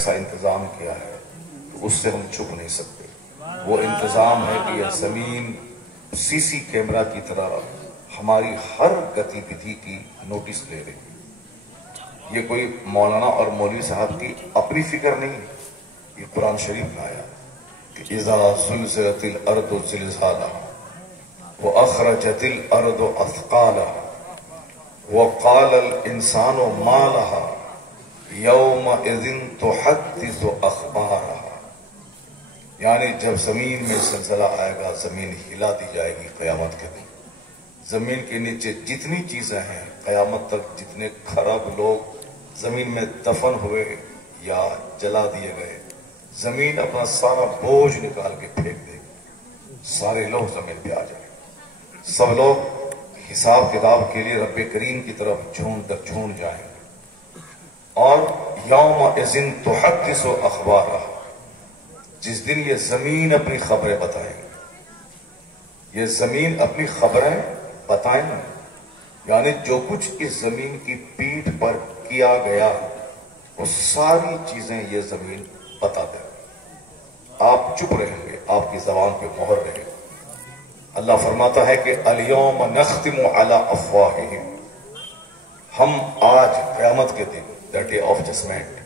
ایسا انتظام کیا ہے تو اس سے ہم چھپ نہیں سکتے۔ وہ انتظام ہے کہ یہ زمین سی سی کیمرہ کی طرح ہماری ہر گتی بدھی کی نوٹس لے رہی ہے۔ یہ کوئی مولانا اور مولوی صاحب کی اپنی فکر نہیں، یہ قرآن شریف میں آیا کہ اذا زلزلت الارض زلزالها واخرجت الارض اثقالها وقال الانسان ما لها یومئذ تحدث اخبارها، یعنی جب زمین میں زلزلہ آئے گا، زمین ہلا دی جائے گی قیامت کے دن۔ زمین کے نیچے جتنی چیزیں ہیں، قیامت تک جتنے خراب لوگ زمین میں دفن ہوئے یا جلا دیے گئے، زمین اپنا سارا بوجھ نکال کے پھینک دے گی، سارے لوگ زمین پہ آ جائیں گے، سب لوگ حساب کتاب کے لیے رب کریم کی طرف جھونڈ جائیں گے۔ اور یومئذ تحدث اخبارها، جس دن یہ زمین اپنی خبریں بتائیں گی، یہ زمین اپنی خبریں بتائیں گی، یعنی جو کچھ اس زمین کی پیٹھ پر کیا گیا وہ ساری چیزیں یہ زمین بتا دیں گی۔ آپ چپ رہیں گے، آپ کی زبان پہ مہر رہے گی۔ اللہ فرماتا ہے کہ الیوم نختم علی افواہہم، ہم آج قیامت کے دن، the day of judgment،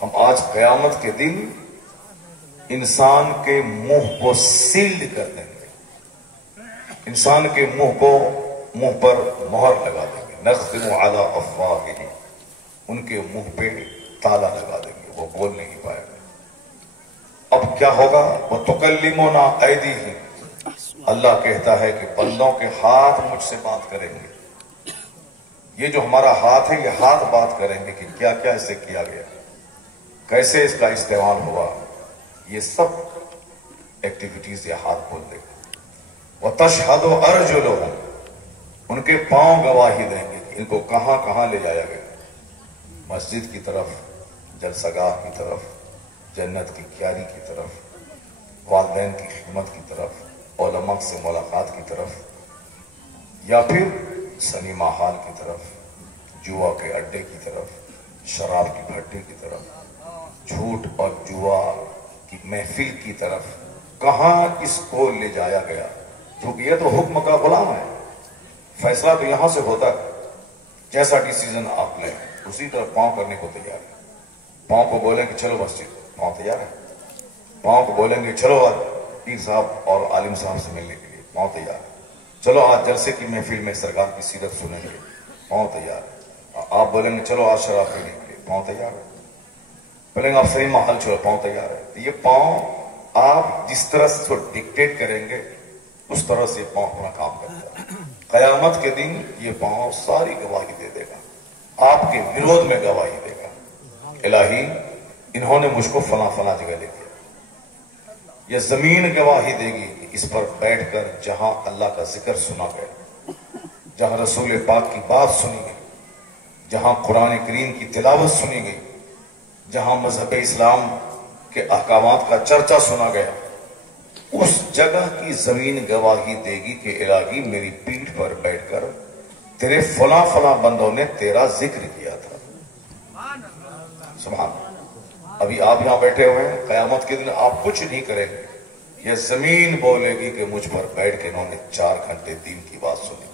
ہم آج قیامت کے دن انسان کے منہ کو سیلڈ کر دیں گے، انسان کے منہ پر مہر لگا دیں گے۔ نختم علی افواہہم، ان کے منہ پہ تالا لگا دیں گے، وہ بول نہیں پائے گا۔ اب کیا ہوگا؟ وَتُكَلِّمُنَا أَيْدِيهِمْ، اللہ کہتا ہے کہ بندوں کے ہاتھ مجھ سے بات کریں گے۔ یہ جو ہمارا ہاتھ ہے، یہ ہاتھ بات کریں گے کہ کیا کیا اس سے کیا گیا، کیسے اس کا استعمال ہوا، یہ سب ایکٹیویٹیز یہ ہاتھ بول دے گا۔ وَتَشْهَدُ أَرْجُلُهُمْ، ان کے پاؤں گواہی دیں گے کہ ان کو کہاں کہاں لے جایا گیا، مسجد کی طرف، جلسہ گاہ کی طرف، جنت کی کیاری کی طرف، والدین کی خدمت کی طرف، علماء سے ملاقات کی طرف، یا پھر سنیما ہال کی طرف، جوا کے اڈے کی طرف، شراب کی بھٹی کی طرف، جھوٹ اور جوا کی محفل کی طرف، کہاں اس کو لے جایا گیا؟ کیونکہ یہ تو حکم کا غلام ہے، فیصلہ تو یہاں سے ہوتا ہے۔ جیسا ڈیسیزن آپ لیں اسی طرح پاؤں کرنے کو تیار ہے۔ پاؤں کو بولیں کہ چلو مسجد، پاؤں تیار ہے۔ پاؤں کو بولیں گے چلو آج پیر صاحب اور عالم صاحب سے ملنے کے لیے، پاؤں تیار ہے۔ چلو آج جلسے کی محفل میں سرکار کی سیرت سنیں گے، پاؤں تیار ہے۔ آپ بولیں گے چلو آج شراب پینے کے لیے، پاؤں تیار ہے۔ بولیں گے آپ صحیح محل چھوڑو، پاؤں تیار ہے۔ یہ پاؤں آپ جس طرح سے ڈکٹیٹ کریں گے اس طرح سے پاؤں اپنا کام کرتا ہے۔ قیامت کے دن یہ پاؤں ساری گواہی دے دے گا، آپ کے وروਧ میں گواہی دے گا، الہی انہوں نے مجھ کو فلاں فلاں جگہ لے گیا۔ یہ زمین گواہی دے گی کہ اس پر بیٹھ کر جہاں اللہ کا ذکر سنا گیا، جہاں رسول پاک کی بات سنی گئی، جہاں قرآن کریم کی تلاوت سنی گئی، جہاں مذہب اسلام کے احکامات کا چرچا سنا گیا، اس جگہ کی زمین گواہی دے گی کہ الہی میری پیٹھ پر بیٹھ کر تیرے فلاں فلاں بندوں نے تیرا ذکر کیا تھا۔ سبحان اللہ۔ ابھی آپ یہاں بیٹھے ہوئے ہیں، قیامت کے دن آپ کچھ نہیں کریں گے، یہ زمین بولے گی کہ مجھ پر بیٹھ کے انہوں نے 4 گھنٹے دین کی بات سنی۔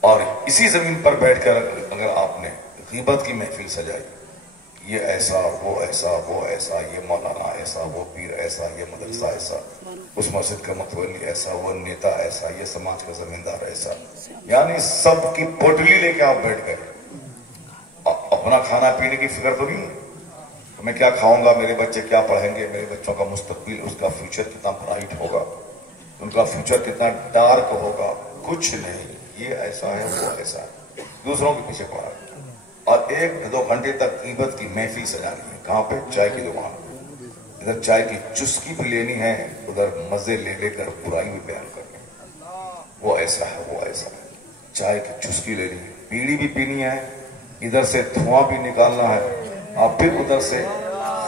اور اسی زمین پر بیٹھ کر اگر آپ نے غیبت کی محفل سجائی، یہ ایسا وہ ایسا وہ ایسا، یہ مولانا ایسا وہ پیر ایسا، یہ مدرسہ ایسا، اس مسجد کا متولی ایسا، وہ نیتا ایسا، یہ سماج کا زمیندار ایسا، یعنی سب کی پوٹلی لے کے آپ بیٹھ گئے۔ اپنا کھانا پینے کی فکر تو نہیں ہے، میں کیا کھاؤں گا، میرے بچے کیا پڑھیں گے، میرے بچوں کا مستقبل، اس کا فیوچر کتنا برائٹ ہوگا، ان کا فیوچر کتنا ڈارک ہوگا، کچھ نہیں۔ یہ ایسا ہے وہ ایسا ہے، دوسروں کے پیچھے پڑا ہے۔ اور 1-2 گھنٹے تک غیبت کی محفل سجانی ہے۔ کہاں پہ؟ چائے کی دکان، ادھر چائے کی چسکی بھی لینی ہے، ادھر مزے لے لے کر برائی بھی بیان کرنی ہے۔ وہ ایسا ہے وہ ایسا ہے، چائے کی چسکی لینی ہے، بیڑی بھی پینی ہے، ادھر سے دھواں بھی نکالنا ہے، اور پھر ادھر سے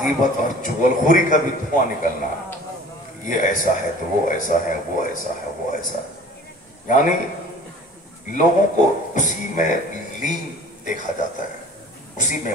غیبت اور چغلخوری کا بھی دھواں نکالنا ہے۔ یہ ایسا ہے تو وہ ایسا ہے، وہ ایسا ہے وہ ایسا ہے، یعنی لوگوں کو اسی میں لین دیکھا جاتا ہے، اسی میں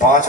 5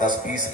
10, 20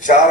4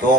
2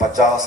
50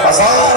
1000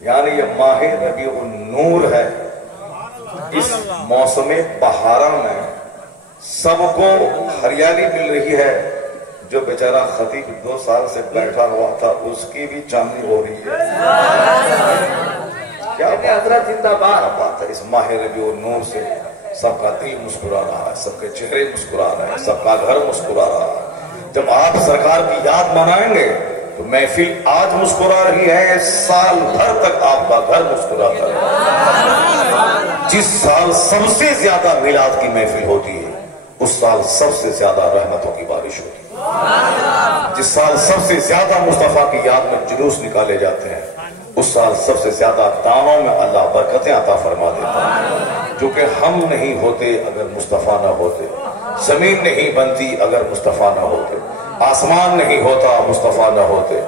یعنی یہ ماہ ربیع النور ہے. اس موسم بہارا میں سب کو ہریالی مل رہی ہے. جو بیچارہ خطیب 2 سال سے بیٹھا ہوا تھا اس کی بھی چاندنی ہو رہی ہے. کیا حضرت زندہ باد ہے. اس ماہ ربیع النور سے سب کا دل مسکرا رہا ہے, سب کے چہرے مسکرا رہے ہیں, سب کا گھر مسکرا رہا ہے. جب آپ سرکار کی یاد منائیں گے تو محفل آج مسکرا رہی ہے, سال بھر تک آپ کا گھر مسکراتا ہے. جس سال سب سے زیادہ میلاد کی محفل ہوتی ہے اس سال سب سے زیادہ رحمتوں کی بارش ہوتی ہے. جس سال سب سے زیادہ مصطفیٰ کی یاد میں جلوس نکالے جاتے ہیں اس سال سب سے زیادہ دانوں میں اللہ برکتیں عطا فرما دیتا ہے. کیونکہ ہم نہیں ہوتے اگر مصطفیٰ نہ ہوتے, زمین نہیں بنتی اگر مصطفیٰ نہ ہوتے, آسمان نہیں ہوتا مصطفیٰ نہ ہوتے.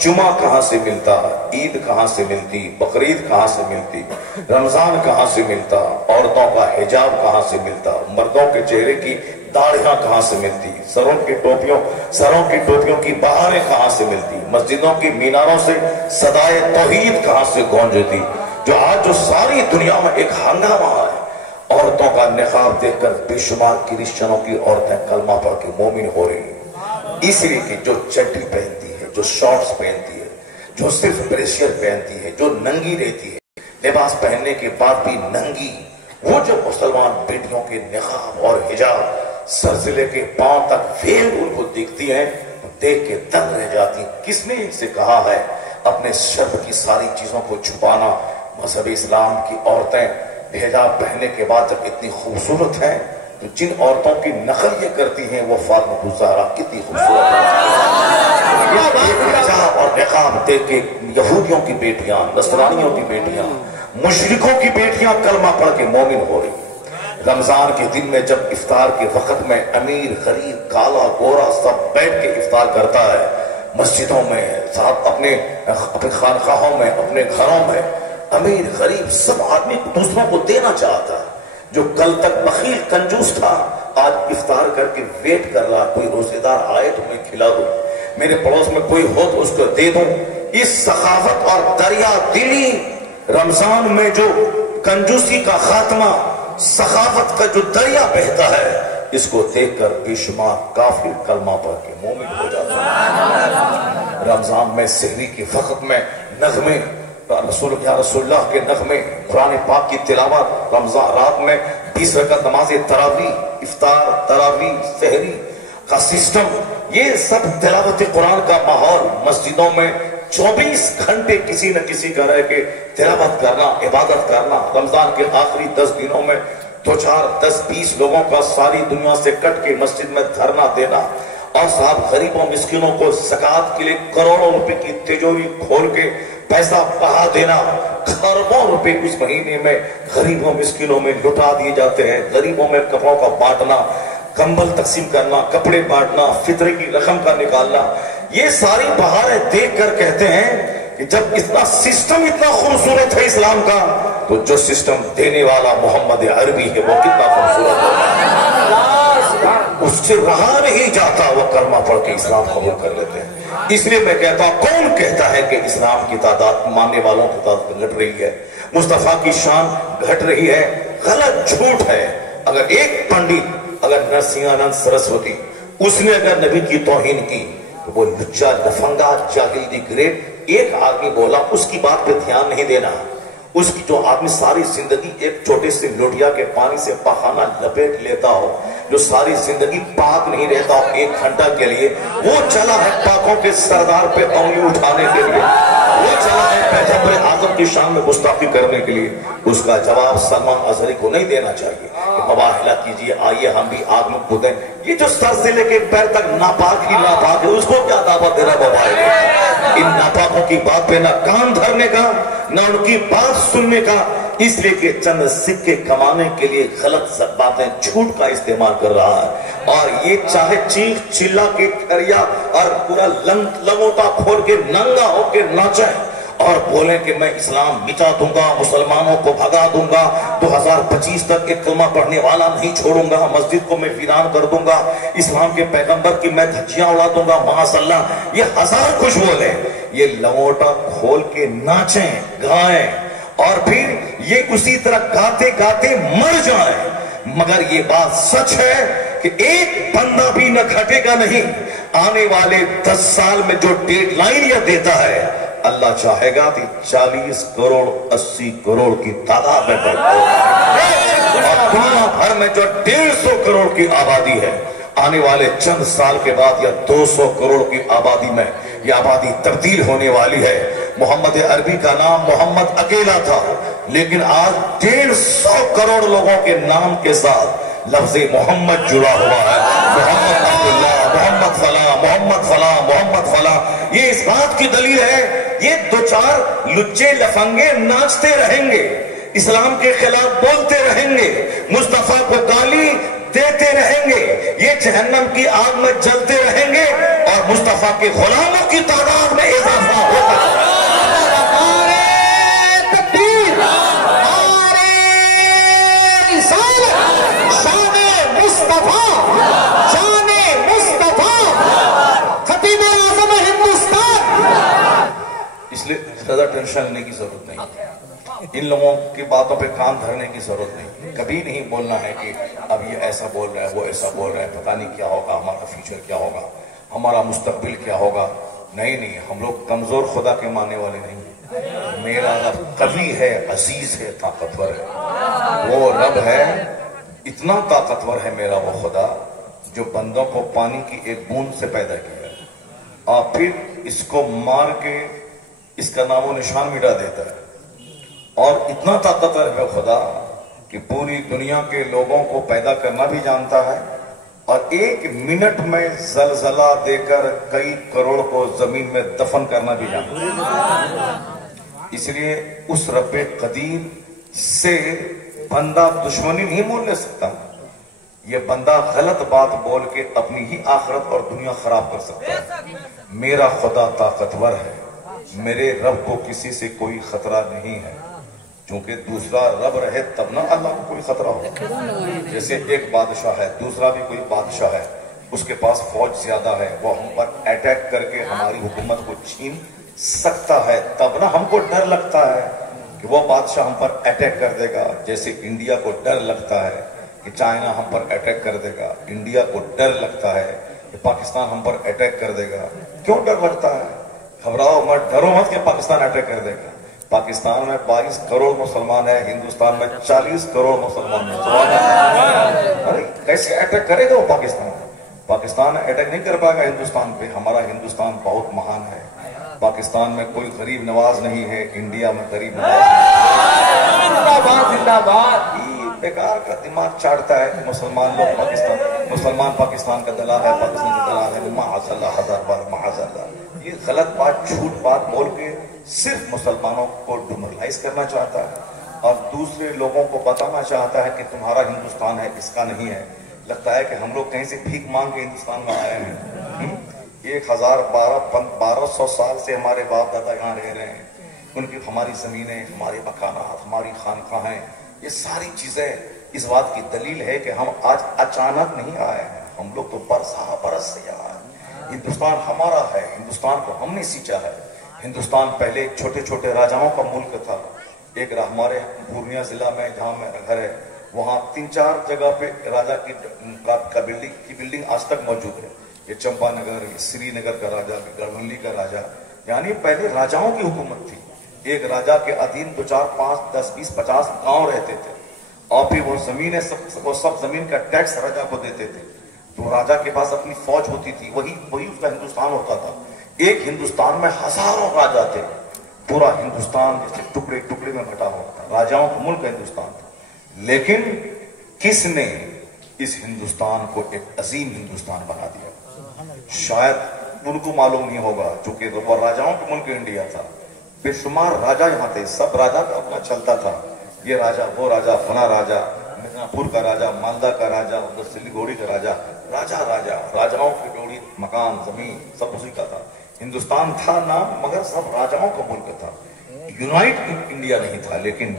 جمعہ کہاں سے ملتا, عید کہاں سے ملتی, بقرعید کہاں سے ملتی, رمضان کہاں سے ملتا, عورتوں کا حجاب کہاں سے ملتا, مردوں کے چہرے کی داڑھیاں کہاں سے ملتی, سروں کی ٹوپیوں کی بہاریں کہاں سے ملتی, مسجدوں کی میناروں سے صدائے توحید کہاں سے گونجتی. جو آج جو ساری دنیا میں ایک ہنگامہ ہے, عورتوں کا نقاب دیکھ کر بے شمار کرسچنوں کی عورتیں کلمہ پڑھ کے مومن ہو رہی ہیں. اس لیے کہ جو چڈی پہنتی ہے, جو شارٹس پہنتی ہے, جو صرف بریشیر پہنتی ہے, جو ننگی رہتی ہے, لباس پہننے کے بعد بھی ننگی, وہ جو مسلمان بیٹیوں کے نقاب اور حجاب سر سے لے کے پاؤں تک ویل ان کو دیکھتی ہیں, دیکھ کے دنگ رہ جاتی. کس نے ان سے کہا ہے اپنے شرف کی ساری چیزوں کو چھپانا؟ مذہب اسلام کی عورتیں حجاب پہننے کے بعد جب اتنی خوبصورت ہیں تو جن عورتوں کی نقل یہ کرتی ہیں وہ فاطمہ الزہرا کتنی خوبصورت ہے. حجاب اور نقاب دیکھ کے یہودیوں کی بیٹیاں, نصرانیوں کی بیٹیاں, مشرکوں کی بیٹیاں کلمہ پڑھ کے مومن ہو رہی ہیں. رمضان کے دن میں جب افطار کے وقت میں امیر غریب کالا گورا سب بیٹھ کے افطار کرتا ہے, مسجدوں میں, ساتھ اپنے خانقاہوں میں, اپنے گھروں میں, امیر غریب سب آدمی دوسروں کو دینا چاہتا ہے. جو کل تک بخیل کنجوس تھا آج افطار کر کے ویٹ کر رہا, کوئی روزے دار آئے تو میں کھلا دوں, میرے پڑوس میں کوئی ہو تو اس کو دے دوں. اس سخاوت اور دریا دلی رمضان میں جو کنجوسی کا خاتمہ, سخاوت کا جو دریا بہتا ہے, اس کو دیکھ کر بے شمار کافر کلمہ پڑھ کے مومن ہو جاتا ہے. رمضان میں سحری کے وقت میں نغمے, رسول اللہ کے نغمے, قرآن پاک کی تلاوت, رمضان رات میں 20 رکعت نماز تراویح, افطار, تراویح, سحری کا سسٹم, یہ سب تلاوت قرآن کا ماحول. مسجدوں میں 24 گھنٹے کسی نہ کسی کا رہ کے تلاوت کرنا, عبادت کرنا. رمضان کے آخری 10 دنوں میں 2, 4, 10, 20 لوگوں کا ساری دنیا سے کٹ کے مسجد میں دھرنا دینا, اور صاحب غریبوں مسکینوں کو زکوٰۃ کے لیے کروڑوں روپے کی تجوری کھول کے پیسہ بہا دینا. خربوں روپے اس مہینے میں غریبوں مسکینوں میں لٹا دیے جاتے ہیں. غریبوں میں کپڑوں کا بانٹنا, کمبل تقسیم کرنا, کپڑے بانٹنا, فطرے کی رقم کا نکالنا, یہ ساری بہاریں دیکھ کر کہتے ہیں کہ جب اتنا سسٹم اتنا خوبصورت ہے اسلام کا, تو جو سسٹم دینے والا محمد عربی ہے وہ کتنا خوبصورت ہے. اس سے رہا نہیں جاتا, وہ کلمہ پڑھ کے اسلام قبول کر لیتے ہیں. اس لیے میں کہتا ہوں, کون کہتا ہے کہ اسلام کی تعداد, ماننے والوں کی تعداد گھٹ رہی ہے, مصطفیٰ کی شان گھٹ رہی ہے؟ غلط, جھوٹ ہے. اگر ایک پنڈت, اگر نرسنگھانند سرسوتی, اس نے اگر نبی کی توہین کی, وہ لچا, لفنگا, جاہل دی گریٹ, ایک آدمی بولا, اس کی بات پہ دھیان نہیں دینا. اس کی جو آدمی ساری زندگی ایک چھوٹے سے لوٹیا کے پانی سے پخانہ لپیٹ لیتا ہو, جو ساری زندگی پاک نہیں رہتا ہو 1 گھنٹہ کے لیے, وہ چلا ہے پاکوں کے سردار پہ انگلی اٹھانے کے لیے, وہ چلا ہے پیغمبر اعظم کی شان میں گستاخی کرنے کے لیے. اس کا جواب سلمان اظہری کو نہیں دینا چاہیے کہ مباہلہ کیجئے, آئیے ہم بھی آگ میں کودیں. یہ جو سر سے لے کے پیر تک ناپاک ہی ناپاک ہے, اس کو کیا دعوت دینا مباہلہ؟ ان ناپاکوں کی بات پہ نہ کان دھرنے کا, نہ ان کی بات سننے کا, اس لیے کہ چند سکے کمانے کے لیے غلط باتیں, جھوٹ کا استعمال کر رہا ہے. اور یہ چاہے چیخ چلا کے کریا اور پورا لنگوٹا کھول کے ننگا ہو کے ناچے اور بولیں کہ میں اسلام مٹا دوں گا, مسلمانوں کو بھگا دوں گا, 2025 تک ایک کلمہ پڑھنے والا نہیں چھوڑوں گا, مسجد کو میں ویران کر دوں گا, اسلام کے پیغمبر کی میں دھجیاں اڑا دوں گا, معاذ اللہ, یہ ہزار کچھ بولے. یہ لنگوٹا کھول کے ناچیں گائیں اور پھر یہ اسی طرح گاتے گاتے مر جائیں، مگر یہ بات سچ ہے کہ ایک بندہ بھی نہ گھٹے گا نہیں۔ آنے والے 10 سال میں جو ڈیڈ لائن یہ دیتا ہے، اللہ چاہے گا کہ 40 کروڑ 80 کروڑ کی تعداد میں بڑھ اور دنیا بھر میں جو 150 کروڑ کی آبادی ہے، آنے والے چند سال کے بعد یا 200 کروڑ کی آبادی میں یہ آبادی تبدیل ہونے والی ہے۔ محمد عربی کا نام محمد اکیلا تھا، لیکن آج 150 کروڑ لوگوں کے نام کے ساتھ لفظ محمد جڑا ہوا ہے۔ محمد عبداللہ، محمد فلاں، محمد فلاں، محمد فلاں۔ یہ اس بات کی دلیل ہے، یہ 2-4 لچے لفنگے ناچتے رہیں گے، اسلام کے خلاف بولتے رہیں گے، مصطفیٰ کو گالی دیتے رہیں گے، یہ جہنم کی آگ میں جلتے رہیں گے اور مصطفیٰ کے غلاموں کی تعداد میں اضافہ ہوگا۔ اس لیے زیادہ ٹینشن لینے کی ضرورت نہیں، ان لوگوں کی باتوں پہ کام دھرنے کی ضرورت نہیں، کبھی نہیں بولنا ہے کہ اب یہ ایسا بول رہا ہے وہ ایسا بول رہا ہے، پتہ نہیں کیا ہوگا، ہمارا فیوچر کیا ہوگا، ہمارا مستقبل کیا ہوگا۔ نہیں، ہم لوگ کمزور خدا کے ماننے والے نہیں، میرا رب قوی ہے، عزیز ہے، طاقتور ہے۔ وہ رب ہے، اتنا طاقتور ہے میرا وہ خدا جو بندوں کو پانی کی ایک بوند سے پیدا کیا ہے اور پھر اس کو مار کے اس کا نام و نشان مٹا دیتا ہے، اور اتنا طاقتور ہے خدا کہ پوری دنیا کے لوگوں کو پیدا کرنا بھی جانتا ہے اور 1 منٹ میں زلزلہ دے کر کئی کروڑ کو زمین میں دفن کرنا بھی جانتا ہے۔ اس لیے اس رب قدیر سے بندہ دشمنی نہیں مول لے سکتا، یہ بندہ غلط بات بول کے اپنی ہی آخرت اور دنیا خراب کر سکتا ہے۔ میرا خدا طاقتور ہے، میرے رب کو کسی سے کوئی خطرہ نہیں ہے، چونکہ دوسرا رب رہے تب نہ اللہ کو کوئی خطرہ ہو۔ جیسے ایک بادشاہ ہے، دوسرا بھی کوئی بادشاہ ہے، اس کے پاس فوج زیادہ ہے، وہ ہم پر اٹیک کر کے ہماری حکومت کو چھین سکتا ہے، تب نہ ہم کو ڈر لگتا ہے کہ وہ بادشاہ ہم پر اٹیک کر دے گا۔ جیسے انڈیا کو ڈر لگتا ہے کہ چائنا ہم پر اٹیک کر دے گا، انڈیا کو ڈر لگتا ہے کہ پاکستان ہم پر اٹیک کر دے گا۔ کیوں ڈر لگتا ہے؟ گھبراؤ مت، ڈرو مت کہ پاکستان اٹیک کر دے گا۔ پاکستان میں 22 کروڑ مسلمان ہیں، ہندوستان میں 40 کروڑ مسلمان ہیں۔ ارے کیسے اٹیک کرے گا وہ پاکستان؟ پاکستان اٹیک نہیں کر پائے گا ہندوستان پہ، ہمارا ہندوستان بہت مہان ہے۔ پاکستان میں کوئی غریب نواز نہیں ہے، انڈیا میں غریب نواز ہے۔ زندہ باد، زندہ باد۔ بیکار کا دماغ چاڑتا ہے کہ مسلمان پاکستان کا دلال ہے، پاکستان کا دلال ہے، معاذ اللہ، 1000 بار معاذ اللہ۔ یہ غلط بات، جھوٹ بات بول کے صرف مسلمانوں کو ڈیمورلائز کرنا چاہتا ہے اور دوسرے لوگوں کو بتانا چاہتا ہے کہ تمہارا ہندوستان ہے، اس کا نہیں ہے۔ لگتا ہے کہ ہم لوگ کہیں سے بھیک مانگ کے ہندوستان میں آئے ہیں۔ 1200 سال سے ہمارے باپ دادا یہاں رہ رہے ہیں، ان کی ہماری زمینیں، ہمارے مکانات، ہماری خانقاہیں، یہ ساری چیزیں اس بات کی دلیل ہے کہ ہم آج اچانک نہیں آئے ہیں، ہم لوگ تو برس سے یہاں ہیں۔ ہندوستان ہمارا ہے، ہندوستان کو ہم نے سینچا ہے۔ ہندوستان پہلے چھوٹے چھوٹے راجاؤں کا ملک تھا۔ ایک ہمارے پورنیہ ضلع میں جہاں میرا گھر ہے، وہاں 3-4 جگہ پہ راجا کی بلڈنگ آج تک موجود ہے۔ یہ چمپا نگر، سری نگر کا راجا، گڑھولی کا راجا، یعنی پہلے راجاؤں کی حکومت تھی۔ ایک راجا کے ادھین 2 4 5 10 20 50 گاؤں رہتے تھے اور پھر وہ زمینیں سب زمین کا ٹیکس راجا کو دیتے تھے۔ تو راجا کے پاس اپنی فوج ہوتی تھی، وہی اس کا ہندوستان ہوتا تھا۔ ایک ہندوستان میں ہزاروں راجا تھے، پورا ہندوستان جیسے ٹکڑے ٹکڑے میں بٹا ہوا تھا، راجاؤں کا ملک ہندوستان تھا۔ لیکن کس نے اس ہندوستان کو ایک عظیم ہندوستان بنا دیا؟ شاید ان کو معلوم نہیں ہوگا، چونکہ وہ راجاؤں کے ملک انڈیا تھا، بے شمار راجا یہاں تھے، سب راجا کا اپنا چلتا تھا، یہ راجا وہ راجا فنا راجا، مدناپور کا راجا، مالدہ کا راجا، ادھر سلیگوڑی کا راجا، راجاؤں کی ڈوڑی، مکان، زمین سب اسی کا تھا۔ ہندوستان تھا نام، مگر سب راجاؤں کا ملک تھا، یونائٹ انڈیا نہیں تھا۔ لیکن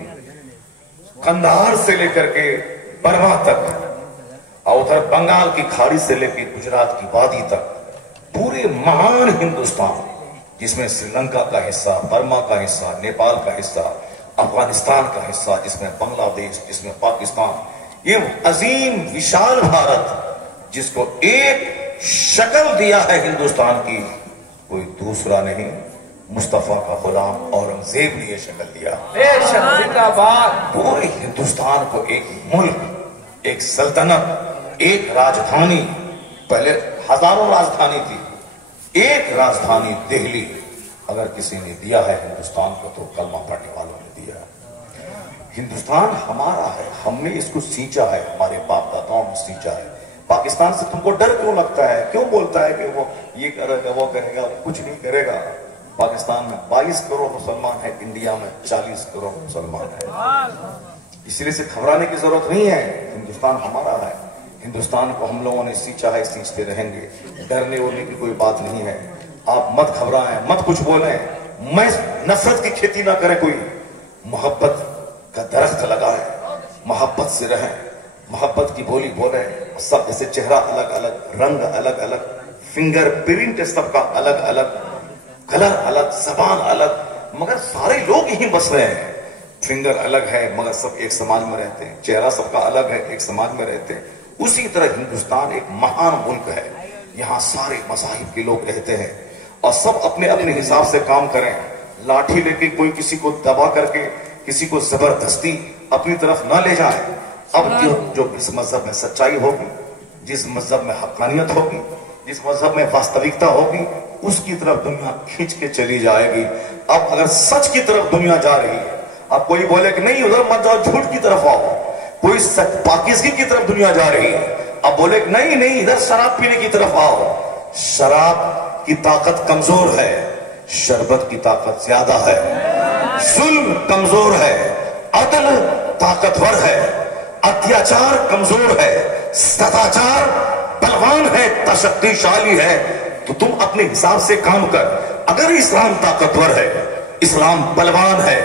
قندھار سے لے کر کے برما تک اور ادھر بنگال کی کھاڑی سے لے کے گجرات کی وادی تک پورے مہان ہندوستان جس میں سری لنکا کا حصہ، برما کا حصہ، نیپال کا حصہ، افغانستان کا حصہ، جس میں بنگلہ دیش، جس میں پاکستان، یہ عظیم وشال بھارت جس کو ایک شکل دیا ہے ہندوستان کی، کوئی دوسرا نہیں، مصطفیٰ کا غلام اورنگزیب نے یہ شکل دیا۔ پورے ہندوستان کو ایک ملک، ایک سلطنت، ایک راجدھانی، پہلے ہزاروں راجدھانی تھی، ایک راجدھانی دہلی اگر کسی نے دیا ہے ہندوستان کو تو کلمہ پڑھنے والوں نے دیا ہے۔ ہندوستان ہمارا ہے، ہم نے اس کو سینچا ہے، ہمارے باپ داداؤں نے سینچا ہے۔ پاکستان سے تم کو ڈر کیوں لگتا ہے؟ کیوں بولتا ہے کہ وہ یہ کرے گا، وہ کرے گا؟ کچھ نہیں کرے گا۔ پاکستان میں 22 کروڑ مسلمان ہیں، انڈیا میں 40 کروڑ مسلمان ہیں، اس لیے سے گھبرانے کی ضرورت نہیں ہے۔ ہندوستان ہمارا ہے، ہندوستان کو ہم لوگوں نے سینچا ہے، سینچتے رہیں گے، ڈرنے اڑنے کی کوئی بات نہیں ہے۔ آپ مت گھبرائیں، مت کچھ بولیں، میں نفرت کی کھیتی نہ کریں، کوئی محبت کا درخت لگائیں، محبت سے رہیں، محبت کی بولی بولیں۔ سب جیسے چہرہ الگ الگ، رنگ الگ الگ، فنگر پرنٹ سب کا الگ الگ، کلر الگ، زبان الگ، مگر سارے لوگ یہیں بس رہے ہیں۔ فنگر الگ ہے مگر سب ایک سماج میں رہتے ہیں، چہرہ سب کا الگ ہے، ایک سماج میں رہتے ہیں۔ اسی طرح ہندوستان ایک مہان ملک ہے، یہاں سارے مذاہب کے لوگ رہتے ہیں اور سب اپنے اپنے حساب سے کام کریں۔ لاٹھی لے کے کوئی کسی کو دبا کر کے کسی کو زبردستی اپنی طرف نہ لے جائے۔ اب جو اس مذہب میں سچائی ہوگی، جس مذہب میں حقانیت ہوگی، جس مذہب میں واستوکتا ہوگی، اس کی طرف دنیا کھینچ کے چلی جائے گی۔ اب اگر سچ کی طرف دنیا جا رہی ہے، اب کوئی بولے کہ نہیں ادھر مت جاؤ، جھوٹ کی طرف آؤ، کوئی پاکیزگی کی طرف دنیا جا رہی ہے، اب بولے کہ نہیں نہیں ادھر شراب پینے کی طرف آؤ۔ شراب کی طاقت کمزور ہے، شربت کی طاقت زیادہ ہے۔ ظلم کمزور ہے، عدل طاقتور ہے، اتیاچار کمزور ہے، سداچار بلوان ہے، تشدد ہے۔ تو تم اپنے حساب سے کام کر۔ اگر اسلام طاقتور ہے، اسلام بلوان ہے،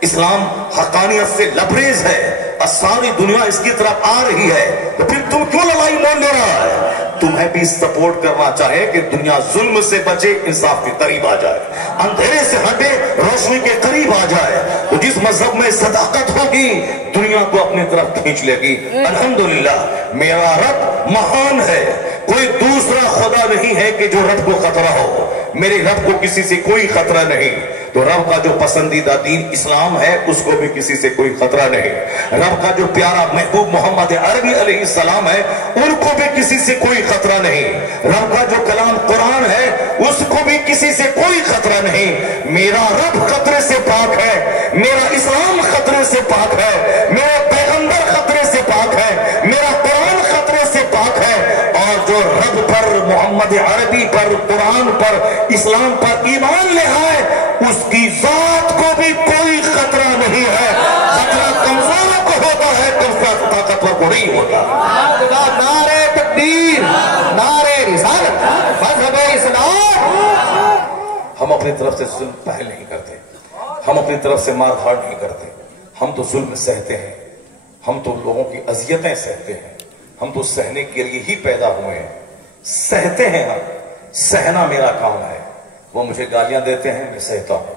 اسلام حقانیت سے لبریز ہے اور ساری دنیا اس کی طرف آ رہی ہے، تو پھر تم کیوں لڑائی مول لے رہا ہے؟ تمہیں بھی سپورٹ کرنا چاہے کہ دنیا ظلم سے بچے، انصاف کے قریب آ جائے، اندھیرے سے ہٹے، روشنی کے قریب آ جائے۔ تو جس مذہب میں صداقت ہوگی دنیا کو اپنی طرف کھینچ لے گی۔ الحمدللہ میرا رب مہان ہے، کوئی دوسرا خدا نہیں ہے کہ جو رب کو خطرہ ہو۔ میرے رب کو کسی سے کوئی خطرہ نہیں، تو رب کا جو پسندیدہ دین اسلام ہے اس کو بھی کسی سے کوئی خطرہ نہیں۔ رب کا جو پیارا محبوب محمد عربی علیہ السلام ہے ان کو بھی کسی سے کوئی خطرہ نہیں۔ رب کا جو کلام قرآن ہے اس کو بھی کسی سے کوئی خطرہ نہیں۔ میرا رب خطرے سے پاک ہے، میرا اسلام خطرے سے پاک ہے، میرا پیغمبر خطرے سے پاک ہے، میرا قرآن خطرے سے پاک ہے۔ اور جو رب پر، محمد عربی پر، قرآن پر، اسلام پر ایمان لے آئے اس کی ذات کو بھی کوئی خطرہ نہیں ہے۔ خطرہ کمزوروں کو ہوتا ہے، طاقتور کو نہیں ہوتا۔ نعرہ تکبیر، نعرہ رسالت، مذہب اسلام۔ ہم اپنی طرف سے ظلم پہل نہیں کرتے، ہم اپنی طرف سے مار دھاڑ نہیں کرتے، ہم تو ظلم سہتے ہیں، ہم تو لوگوں کی اذیتیں سہتے ہیں، ہم تو سہنے کے لیے ہی پیدا ہوئے ہیں، سہتے ہیں ہم۔ سہنا میرا کام ہے۔ وہ مجھے گالیاں دیتے ہیں میں سہتا ہوں،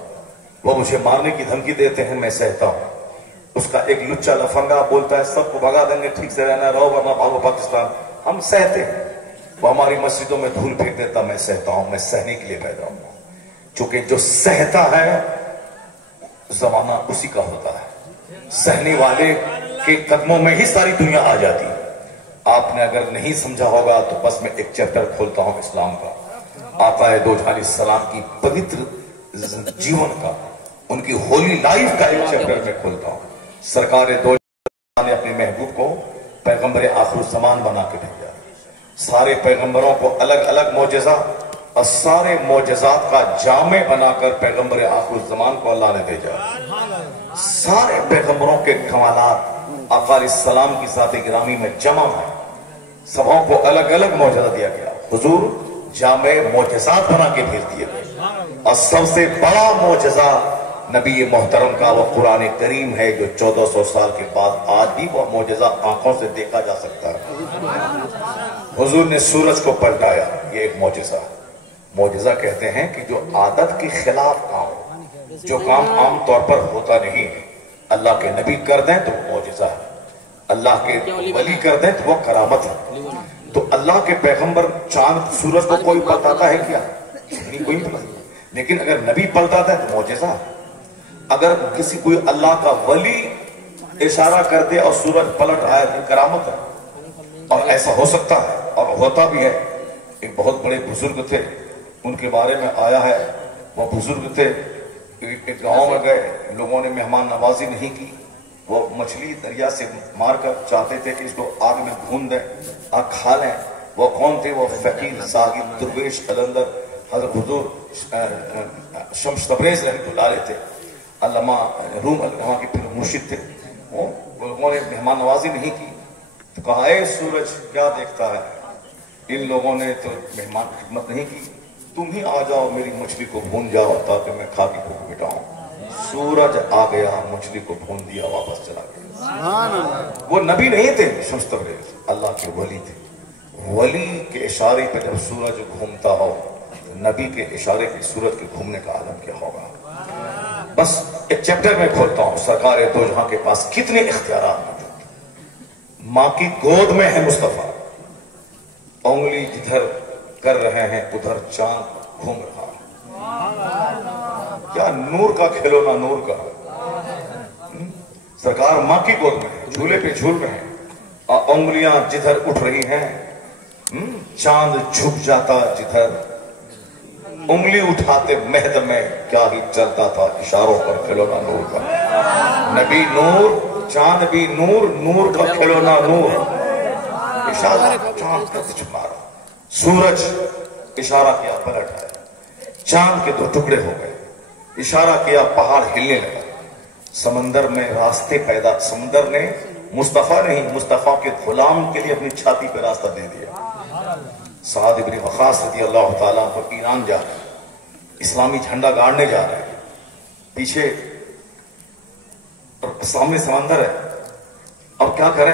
وہ مجھے مارنے کی دھمکی دیتے ہیں میں سہتا ہوں۔ اس کا ایک لچا لفنگا بولتا ہے سب کو بھگا دیں گے، ٹھیک سے رہنا، رہو ورنہ بھاگو پاکستان، ہم سہتے ہیں۔ وہ ہماری مسجدوں میں دھول پھینک دیتا، میں سہتا ہوں، میں سہنے کے لیے پیدا ہوں۔ چونکہ جو سہتا ہے زمانہ اسی کا ہوتا ہے، سہنے والے کے قدموں میں ہی ساری دنیا آ جاتی ہے۔ آپ نے اگر نہیں سمجھا ہوگا تو بس میں ایک چیپٹر کھولتا ہوں اسلام کا، آقا دو جہان علیہ السلام کی پوتر جیون کا، ان کی ہولی لائف کا ایک چیپٹر میں کھولتا ہوں۔ سرکار دو جہان نے اپنے محبوب کو پیغمبر آخر الزمان بنا کے بھیجا، سارے پیغمبروں کو الگ الگ معجزہ اور سارے معجزات کا جامع بنا کر پیغمبر آخر الزمان کو اللہ نے بھیجا۔ سارے پیغمبروں کے کمالات آقا علیہ السلام کی ذات گرامی میں جمع ہیں، سبوں کو الگ الگ معجزہ دیا گیا، حضور جامع معجزات بنا کے بھیج دیے گئے۔ اور سب سے بڑا معجزہ نبی محترم کا وہ قرآن کریم ہے، جو 1400 سال کے بعد آج بھی وہ معجزہ آنکھوں سے دیکھا جا سکتا ہے۔ حضور نے سورج کو پلٹایا، یہ ایک معجزہ۔ معجزہ کہتے ہیں کہ جو عادت کے خلاف کام ہو، جو کام عام طور پر ہوتا نہیں، اللہ کے نبی کر دیں تو وہ معجزہ ہے، اللہ کے ولی کر دیں تو وہ کرامت ہے۔ تو اللہ کے پیغمبر چاند سورج کو کوئی پلٹاتا ہے کیا؟ نہیں، کوئی پلٹاتا، لیکن اگر نبی پلٹاتا ہے تو معجزہ ہے۔ اگر کسی کوئی اللہ کا ولی اشارہ کر دے اور سورج پلٹ آئے تو کرامت ہے، اور ایسا ہو سکتا ہے اور ہوتا بھی ہے۔ ایک بہت بڑے بزرگ تھے، ان کے بارے میں آیا ہے، وہ بزرگ تھے، ایک گاؤں میں گئے، لوگوں نے مہمان نوازی نہیں کی، وہ مچھلی دریا سے مار کر چاہتے تھے کہ اس کو آگ میں بھون دیں، آگ کھا لیں۔ وہ کون تھے؟ وہ فقیر صاحب درویش قلندر حضرت حضور شمس تبریز رحمۃ اللہ علیہ تھے، علامہ روم علامہ کے پھر مرشد تھے۔ وہ لوگوں نے مہمان نوازی نہیں کی تو کہا، اے سورج کیا دیکھتا ہے؟ ان لوگوں نے تو مہمان خدمت نہیں کی، تم ہی آ جاؤ، میری مچھلی کو بھون جاؤ تاکہ میں کھا کے بھوک مٹاؤں۔ سورج آ گیا، مچھلی کو بھون دیا، واپس چلا گیا۔ وہ نبی نہیں تھے، شمس تبریز اللہ کے ولی تھے۔ ولی کے اشارے پہ جب سورج گھومتا ہو، نبی کے اشارے پہ سورج کے گھومنے کا عالم کیا ہوگا؟ بس ایک چیپٹر میں کھولتا ہوں، سرکار دو جہاں کے پاس کتنے اختیارات موجود۔ ماں کی گود میں ہے مصطفیٰ، انگلی جدھر کر رہے ہیں ادھر چاند گھوم رہا۔ کیا نور کا کھلونا، نور کا۔ سرکار ماں کی گود میں ہے، جھولے پہ جھول رہے ہیں، اور انگلیاں جدھر اٹھ رہی ہیں، چاند جھک جاتا جدھر، انگلی اٹھاتے مہد میں کیا ہی چلتا تھا، اشاروں پر کھلونا نور کا۔ نبی نور، چاند بھی نور، نور کا کھلونا نور۔ اشارہ چاند کا جھکا رہا، سورج اشارہ کیا پلٹ آیا، چاند کے 2 ٹکڑے ہو گئے، اشارہ کیا پہاڑ ہلنے لگا، سمندر میں راستے پیدا، سمندر نے مصطفیٰ نہیں، مصطفیٰ کے غلام کے لیے اپنی چھاتی پہ راستہ دے دیا۔ سعد ابن وقاص رضی اللہ تعالیٰ عنہ ایران جا رہے ہیں، اسلامی جھنڈا گاڑنے جا رہے ہیں، پیچھے سامنے سمندر ہے، اب کیا کریں؟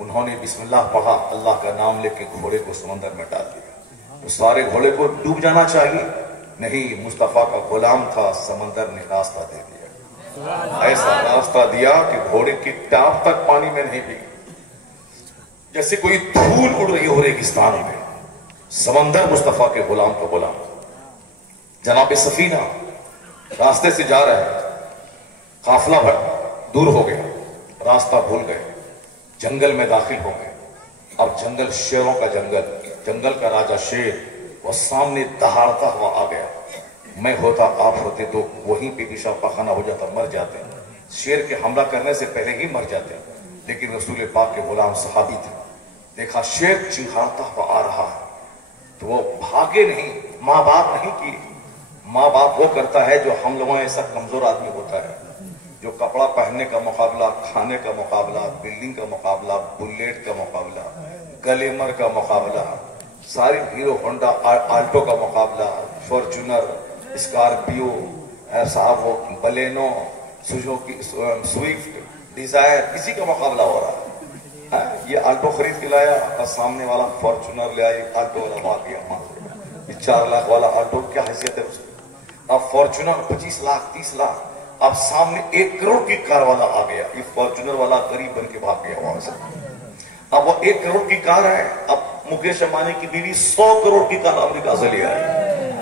انہوں نے بسم اللہ پڑھا، اللہ کا نام لے کے گھوڑے کو سمندر میں ڈال دیا۔ تو سارے گھوڑے کو ڈوب جانا چاہیے، نہیں، مصطفیٰ کا غلام تھا، سمندر نے راستہ دے دیا، ایسا راستہ دیا کہ گھوڑے کی ٹاپ تک پانی میں نہیں بھی، جیسے کوئی دھول اڑ رہی ہو ریگستان میں، سمندر مصطفیٰ کے غلام کا غلام۔ جناب سفینہ راستے سے جا رہے ہیں، قافلہ دور ہو گیا، راستہ بھول گئے، جنگل میں داخل ہو گئے۔ اب جنگل شیروں کا جنگل، جنگل کا راجہ شیر وہ سامنے دہاڑتا ہوا آ گیا۔ میں ہوتا، آپ ہوتے تو وہیں پہ پیشاب پاخانہ ہو جاتا، مر جاتے ہیں، شیر کے حملہ کرنے سے پہلے ہی مر جاتے ہیں۔ لیکن رسول پاک کے غلام صحابی تھے، دیکھا شیر چنگھاڑتا ہوا آ رہا ہے تو وہ بھاگے نہیں، ماں باپ نہیں کی۔ ماں باپ وہ کرتا ہے جو ہم لوگوں ایسا کمزور آدمی ہوتا ہے، جو کپڑا پہننے کا مقابلہ، کھانے کا مقابلہ، بلڈنگ کا مقابلہ، بلیٹ کا مقابلہ، گلیمر کا مقابلہ، ساری ہیرو ہونڈا آلٹو کا مقابلہ، فارچونر، اسکارپیو، صاحب وہ بلینو، سوزوکی، سوئفٹ، ڈیزائر، کسی کا مقابلہ ہو رہا ہے۔ یہ آلٹو خرید کے لایا اور سامنے والا فارچونر لے آئی، آلٹو والا بھاگ گیا، 4 لاکھ والا آلٹو کیا حیثیت ہے اس کی؟ اب فارچونر 25 لاکھ 30 لاکھ، اب سامنے 1 کروڑ کی کار والا آ گیا، یہ فارچونر والا غریب بن کے بھاگ گیا وہاں سے۔ اب وہ 1 کروڑ کی کار ہے، اب مکیش امبانی کی بیوی 100 کروڑ کی کار امریکہ سے لے آئی۔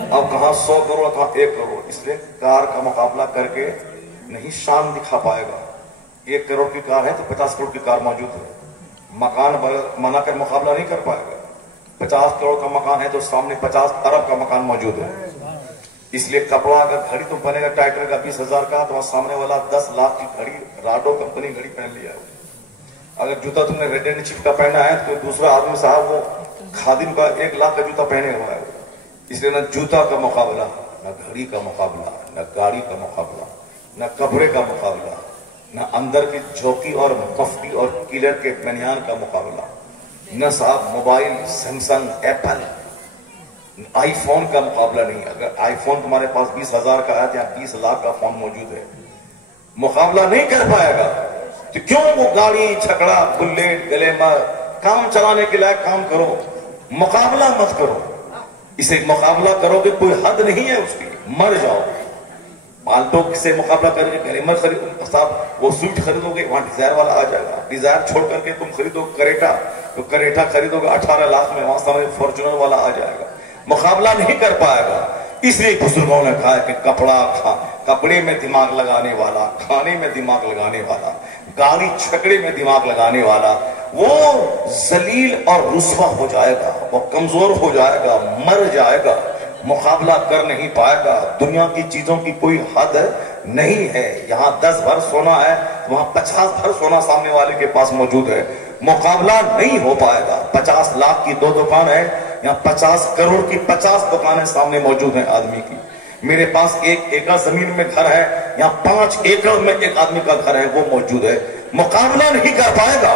اب کہاں 100 کروڑ، کہاں 1 کروڑ، اس لیے کار کا مقابلہ کر کے نہیں شان دکھا پائے گا۔ 1 کروڑ کی کار ہے تو 50 کروڑ کی کار موجود ہے، مکان بنا کر مقابلہ نہیں کر پائے گا۔ 50 کروڑ کا مکان ہے تو سامنے 50 ارب کا مکان موجود ہے۔ اس لیے کپڑا اگر گھڑی تو بنے گا ٹائٹل کا 20,000 کا، تو سامنے والا 10 لاکھ کی گھڑی، راڈو کمپنی گھڑی پہن لیا ہے۔ اگر جوتا تم نے ریڈ اینڈ چپ کا پہنا ہے تو دوسرا آدمی صاحب وہ خادم کا 1 لاکھ کا جوتا پہنے ہوا ہے۔ اس لیے نہ جوتا کا مقابلہ، نہ گھڑی کا مقابلہ، نہ گاڑی کا مقابلہ، نہ کپڑے کا مقابلہ، نہ اندر کی جھوکی اور مفتی اور کلر کے بنیان کا مقابلہ، نہ صاحب موبائل سیمسنگ ایپل آئی فون کا مقابلہ نہیں۔ اگر آئی فون تمہارے پاس 20,000 کا ہے تو یہاں 20 لاکھ کا فون موجود ہے، مقابلہ نہیں کر پائے گا۔ تو کیوں وہ گاڑی چھکڑا بلیٹ گلیمر، کام چلانے کے لائق کام کرو، مقابلہ مت کرو۔ اسے مقابلہ کرو گے کوئی حد نہیں ہے اس کی، مر جاؤ گے۔ مالٹو سے مقابلہ کر کے گلیمر صاحب وہ سوٹ خریدو گے وہاں ڈیزائر والا آ جائے گا، ڈیزائر چھوڑ کر کے تم خریدو کریٹا، تو کریٹا خریدو گے 18 لاکھ میں، وہاں سامنے فارچونر والا آ جائے گا، مقابلہ نہیں کر پائے گا۔ اس لیے بزرگوں نے کہا کہ کپڑے میں دماغ لگانے والا، کھانے میں دماغ لگانے والا، گاڑی چھکڑے میں دماغ لگانے والا وہ ذلیل اور رسوا ہو جائے گا، وہ کمزور ہو جائے گا، مر جائے گا، مقابلہ کر نہیں پائے گا۔ دنیا کی چیزوں کی کوئی حد نہیں ہے، یہاں 10 بھر سونا ہے وہاں 50 بھر سونا سامنے والے کے پاس موجود ہے، مقابلہ نہیں ہو پائے گا۔ 50 لاکھ کی 2 دکان ہے، یہاں 50 کروڑ کی 50 دکانیں سامنے موجود ہیں آدمی کی۔ میرے پاس 1 ایکڑ زمین میں گھر ہے، یہاں 5 ایکڑ میں ایک آدمی کا گھر ہے، وہ موجود ہے، مقابلہ نہیں کر پائے گا۔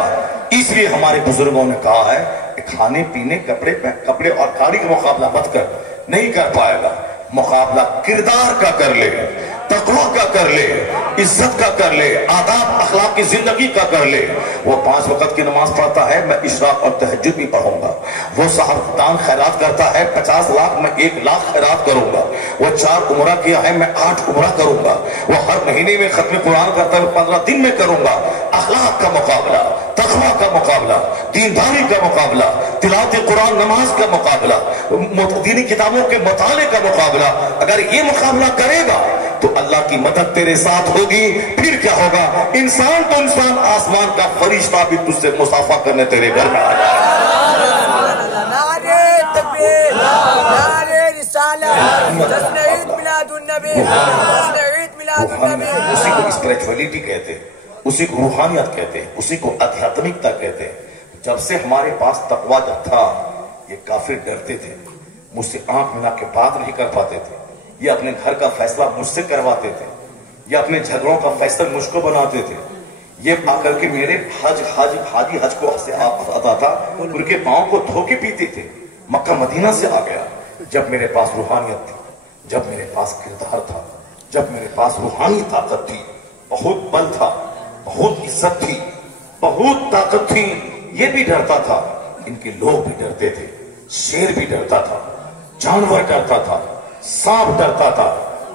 اس لیے ہمارے بزرگوں نے کہا ہے کہ کھانے پینے کپڑے اور گاڑی کا مقابلہ مت کر، نہیں کر پائے گا۔ مقابلہ کردار کا کر لے، تقویٰ کا کر لے، عزت کا کر لے، آداب اخلاق کی زندگی کا کر لے۔ وہ 5 وقت کی نماز پڑھتا ہے، میں اشراق اور تہجد بھی پڑھوں گا۔ وہ صاحب دان خیرات کرتا ہے، 50 لاکھ میں 1 لاکھ خیرات کروں گا۔ وہ 4 عمرہ کیا ہے، میں 8 عمرہ کروں گا۔ وہ ہر مہینے میں ختم قرآن کرتا ہے، 15 دن میں کروں گا۔ اخلاق کا مقابلہ، تقویٰ کا مقابلہ، دینداری کا مقابلہ، تلاوت قرآن نماز کا مقابلہ، دینی کتابوں کے مطالعے کا مقابلہ۔ اگر یہ مقابلہ کرے گا تو اللہ کی مدد تیرے ساتھ ہوگی۔ پھر کیا ہوگا؟ انسان تو انسان، آسمان کا فرشتہ بھی تجھ سے مصافحہ کرنے تیرے گھر میں آ جائے گا۔ نعرے تکبیر، نعرے رسالت، جشن عید میلاد النبی، جشن عید میلاد النبی۔ اسی کو اسپریچولیٹی کہتے ہیں، اسی کو روحانیت کہتے ہیں، اسی کو ادھیاتمکتا کہتے ہیں۔ جب سے ہمارے پاس تقویٰ جب تھا، یہ کافر ڈرتے تھے، مجھ سے آنکھ ملا کے بات نہیں کر پاتے تھے، یہ اپنے گھر کا فیصلہ مجھ سے کرواتے تھے، یہ اپنے جھگڑوں کا فیصلہ مجھ کو بناتے تھے۔ یہ آ کر کے میرے حاجی حج کو سے آتا تھا، ان کے پاؤں کو دھو کے پیتے تھے۔ مکہ مدینہ سے آ گیا جب میرے پاس روحانیت تھی، جب میرے پاس کردار تھا، جب میرے پاس روحانی طاقت تھی، بہت بل تھا، بہت عزت تھی، بہت طاقت تھی۔ یہ بھی ڈرتا تھا، ان کے لوگ بھی ڈرتے تھے، شیر بھی ڈرتا تھا، جانور ڈرتا تھا، سانپ ڈرتا تھا،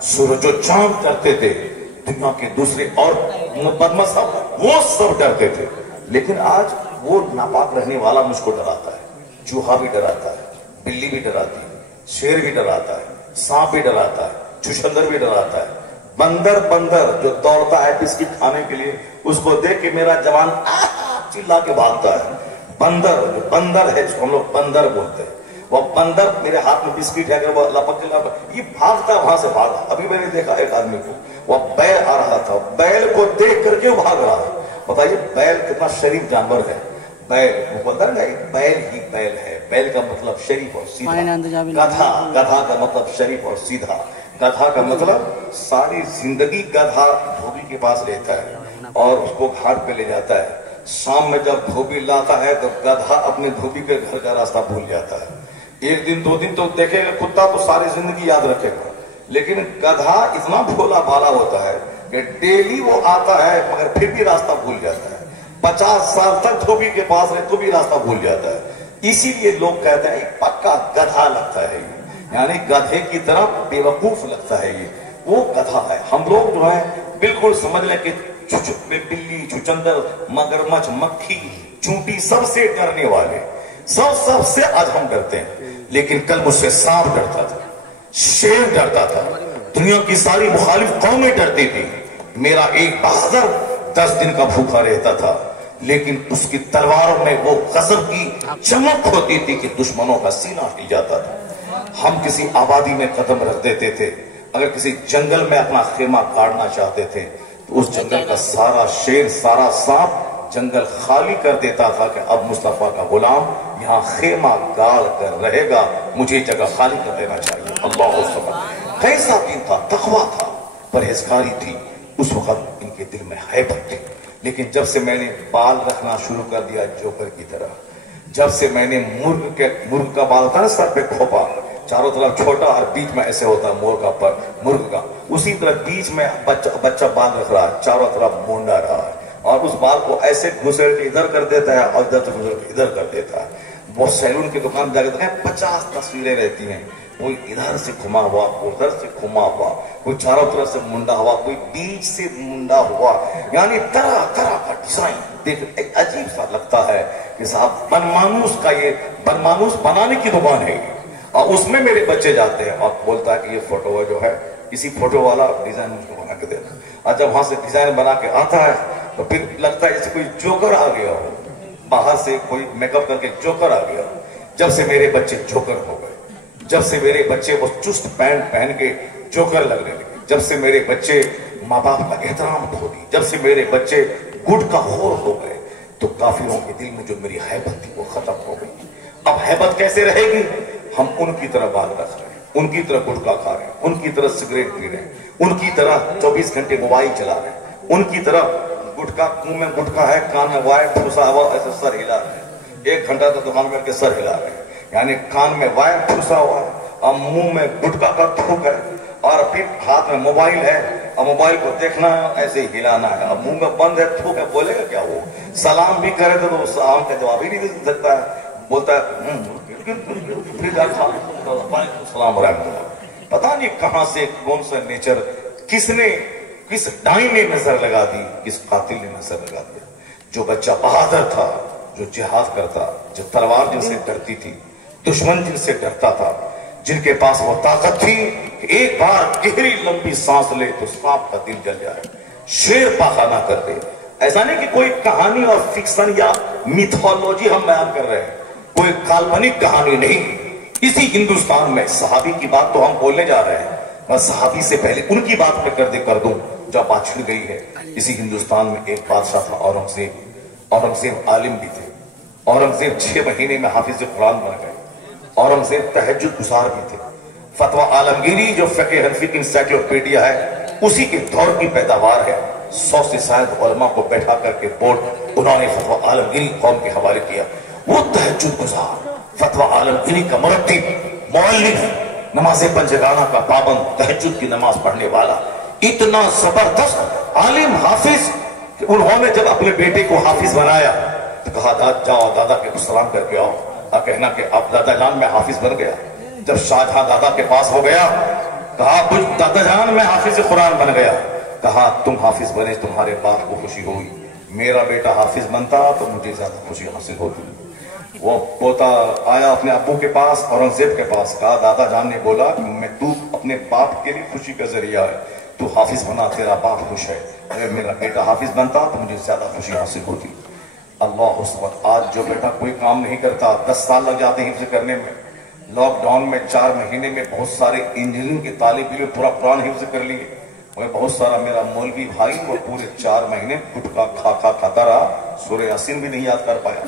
سورج و چاند ڈرتے تھے، دنیا کے دوسرے اور مقدمہ وہ سب ڈرتے تھے۔ لیکن آج وہ ناپاک رہنے والا مجھ کو ڈراتا ہے، چوہا بھی ڈراتا ہے، بلی بھی ڈراتی ہے، شیر بھی ڈراتا ہے، سانپ بھی ڈراتا ہے، چھچھندر بھی ڈراتا ہے، بندر جو دوڑتا ہے بسکٹ کھانے کے لیے، اس کو دیکھ کے میرا جوان چلا کے بھاگتا ہے۔ بندر ہے، جس کو ہم لوگ بندر بولتے ہیں، وہ بندر میرے ہاتھ میں بسکٹ ہے، اگر وہ لپک کے یہ بھاگتا وہاں سے بھاگا۔ ابھی میں نے دیکھا ایک آدمی کو، وہ بیل آ رہا تھا، بیل کو دیکھ کر کے بھاگ رہا ہے۔ بتائیے بیل کتنا شریف جانور ہے۔ بیل مقدر ہے، بیل ہی بیل ہے، بیل کا مطلب شریف اور سیدھا۔ گدھا کا مطلب شریف اور سیدھا، گدھا کا مطلب ساری زندگی گدھا دھوبی کے پاس رہتا ہے اور اس کو گھاٹ پہ لے جاتا ہے۔ شام میں جب دھوبی لاتا ہے تو گدھا اپنے دھوبی کے گھر کا راستہ بھول جاتا ہے۔ 1 دن 2 دن تو دیکھے گا، کتا تو ساری زندگی یاد رکھے گا، لیکن گدھا اتنا بھولا بھالا ہوتا ہے کہ ڈیلی وہ آتا ہے مگر پھر بھی راستہ بھول جاتا ہے۔ 50 سال تک دھوبی کے پاس رہے تو بھی راستہ بھول جاتا ہے۔ اسی لیے لوگ کہتے ہیں پکا گدھا لگتا ہے، یعنی گدھے کی طرح بے وقوف لگتا ہے، یہ وہ گدھا ہے۔ ہم لوگ جو ہے بالکل سمجھ لیں کہ بلی، چھچندر، مگرمچھ، مکھی، چونٹی سب سے ڈرنے والے، سب سے آج ہم ڈرتے ہیں۔ لیکن کل مجھ سے سانپ ڈرتا تھا، شیر ڈرتا تھا، دنیا کی ساری مخالف قومیں ڈرتی تھی۔ میرا ایک بہادر 10 دن کا بھوکا رہتا تھا، لیکن اس کی تلواروں میں وہ غضب کی چمک ہوتی تھی کہ دشمنوں کا سینہ ہل جاتا تھا۔ ہم کسی آبادی میں قدم رکھ دیتے تھے، اگر کسی جنگل میں اپنا خیمہ گاڑنا چاہتے تھے تو اس جنگل کا سارا شیر، سارا سانپ جنگل خالی کر دیتا تھا کہ اب مصطفیٰ کا غلام یہاں خیمہ گاڑ کر رہے گا، مجھے جگہ خالی کر دینا چاہیے۔ اللہ اکبر۔ کیسا دین تھا، تقویٰ تھا، پرہیزگاری تھی۔ اس وقت ان کے دل میں ہیبت تھی۔ لیکن جب سے میں نے بال رکھنا شروع کر دیا جوکر کی طرح، جب سے میں نے مرغ کا بال ہوتا نا سر پہ کھوپا، چاروں طرف چھوٹا اور بیچ میں ایسے ہوتا مرغ کا، اسی طرح بیچ میں بچہ بال رکھ رہا ہے، چاروں طرف مونڈا رہا ہے، اور اس بال کو ایسے گھسیڑ کے ادھر کر دیتا ہے اور ادھر سے گھسیڑ کے ادھر کر دیتا ہے. وہ سیلون کی دکان جا کے دیکھیں 50 تصویریں رہتی ہیں, کوئی ادھر سے گھما ہوا, کوئی ادھر سے گھما ہوا, کوئی چاروں طرف سے منڈا ہوا, کوئی بیچ سے منڈا ہوا, یعنی طرح طرح کا ڈیزائن دیکھ ایک عجیب سا لگتا ہے کہ صاحب بنمانوس کا یہ بنمانوس بنانے کی دکان ہے. اور اس میں میرے بچے جاتے ہیں اور بولتا ہے کہ یہ فوٹو جو ہے کسی فوٹو والا ڈیزائن مجھ کو بنا کے دینا. اور جب وہاں سے ڈیزائن بنا کے آتا ہے تو پھر لگتا ہے جیسے کوئی جوکر آ گیا ہو, باہر سے کوئی میک اپ کر کے جوکر آ گیا. جب سے میرے بچے جوکر ہو گئے, جب سے میرے بچے وہ چست پینٹ پہن کے جوکر لگنے لگے, جب سے میرے بچے ماں باپ کا احترام کھو دی, جب سے میرے بچے گٹ کا خور ہو گئے, تو کافروں کے دل میں جو میری ہیبت تھی وہ ختم ہو گئی. اب ہیبت کیسے رہے گی؟ ہم ان کی طرح بال رکھ رہے ہیں, ان کی طرح گٹکا کھا رہے ہیں, ان کی طرح سگریٹ پی رہے ہیں, ان کی طرح 24 گھنٹے موبائل چلا رہے ہیں, ان کی طرح گٹکا منہ میں گٹکا ہے, کان میں وائر پھنسا ہوا ایسے سر ہلا رہے ہیں, 1 گھنٹہ تو دکان کر کے سر ہلا رہے ہیں, یعنی کان میں وائر پھنسا ہوا ہے اور منہ میں گٹکا کا تھوک ہے, اور پھر ہاتھ میں موبائل ہے اور موبائل کو دیکھنا ہے ایسے ہلانا ہے, اور منہ میں بند ہے تھوک ہے, بولے گا کیا؟ وہ سلام بھی کرے تو سلام کا جواب ہی نہیں دے سکتا ہے, بولتا ہے السلام ورحمۃ اللہ. پتا نہیں کہاں سے کون سا نیچر کس ڈائن نے نظر لگا دی, کس قاتل نے نظر لگا دیا. جو بچہ بہادر تھا, جو جہاد کرتا, جو تلوار جن سے ڈرتی تھی, دشمن جن سے ڈرتا تھا, جن کے پاس وہ طاقت تھی کہ ایک بار گہری لمبی سانس لے تو سانپ کا دل جل جائے, شیر پاخانہ کر دے. ایسا نہیں کہ کوئی کہانی اور فکشن یا میتھولوجی ہم بیان کر رہے ہیں, کوئی کالپنک کہانی نہیں. اسی ہندوستان میں صحابی کی بات تو ہم بولنے جا رہے ہیں, میں صحابی سے پہلے ان کی بات پہ کر دوں جو بات چھڑ گئی ہے. اسی ہندوستان میں ایک بادشاہ تھا اورنگزیب. اورنگزیب عالم بھی تھے, اورنگزیب 6 مہینے میں حافظ قرآن بن گئے. اورنگزیب تہجد گزار بھی تھے. فتویٰ عالمگیری جو فقہ حنفی کی انسائکلوپیڈیا ہے اسی کے دور کی پیداوار ہے. 100 سے زائد علماء کو بیٹھا کر کے بورڈ انہوں نے فتویٰ عالمگیری قوم کے حوالے کیا. وہ تہجد گزار, فتویٰ عالمگیری کا مرتب, مؤلف, نماز پنجگانہ کا پابند, تہجد کی نماز پڑھنے والا, اتنا زبردست عالم حافظ کہ انہوں نے جب اپنے بیٹے کو حافظ بنایا تو کہا جاؤ دادا کے سلام کر کے آؤ, اور کہنا کہ اب دادا جان میں حافظ بن گیا. جب شاہجہاں دادا کے پاس ہو گیا کہا دادا جان میں حافظ قرآن بن گیا. کہا تم حافظ بنے تمہارے باپ کو خوشی ہوئی, میرا بیٹا حافظ بنتا تو مجھے زیادہ خوشی حاصل ہوتی. وہ پوتا آیا اپنے ابو کے پاس, اورنگزیب کے پاس, کہا دادا جان نے بولا کہ تو اپنے باپ کے لیے خوشی کا ذریعہ ہے, تو حافظ بنا تیرا باپ خوش ہے, اگر میرا بیٹا حافظ بنتا تو مجھے زیادہ خوشی حاصل ہوتی. اللہ اکبر. آج جو بیٹا کوئی کام نہیں کرتا, 10 سال لگ جاتے ہیں حفظ کرنے میں. لاک ڈاؤن میں 4 مہینے میں بہت سارے انجینئرنگ کے طالب علم پورا قرآن حفظ کر لیے. اور بہت سارا میرا مولوی بھائی وہ پورے 4 مہینے گٹکا کھاتا رہا, سورہ یاسین بھی نہیں یاد کر پایا,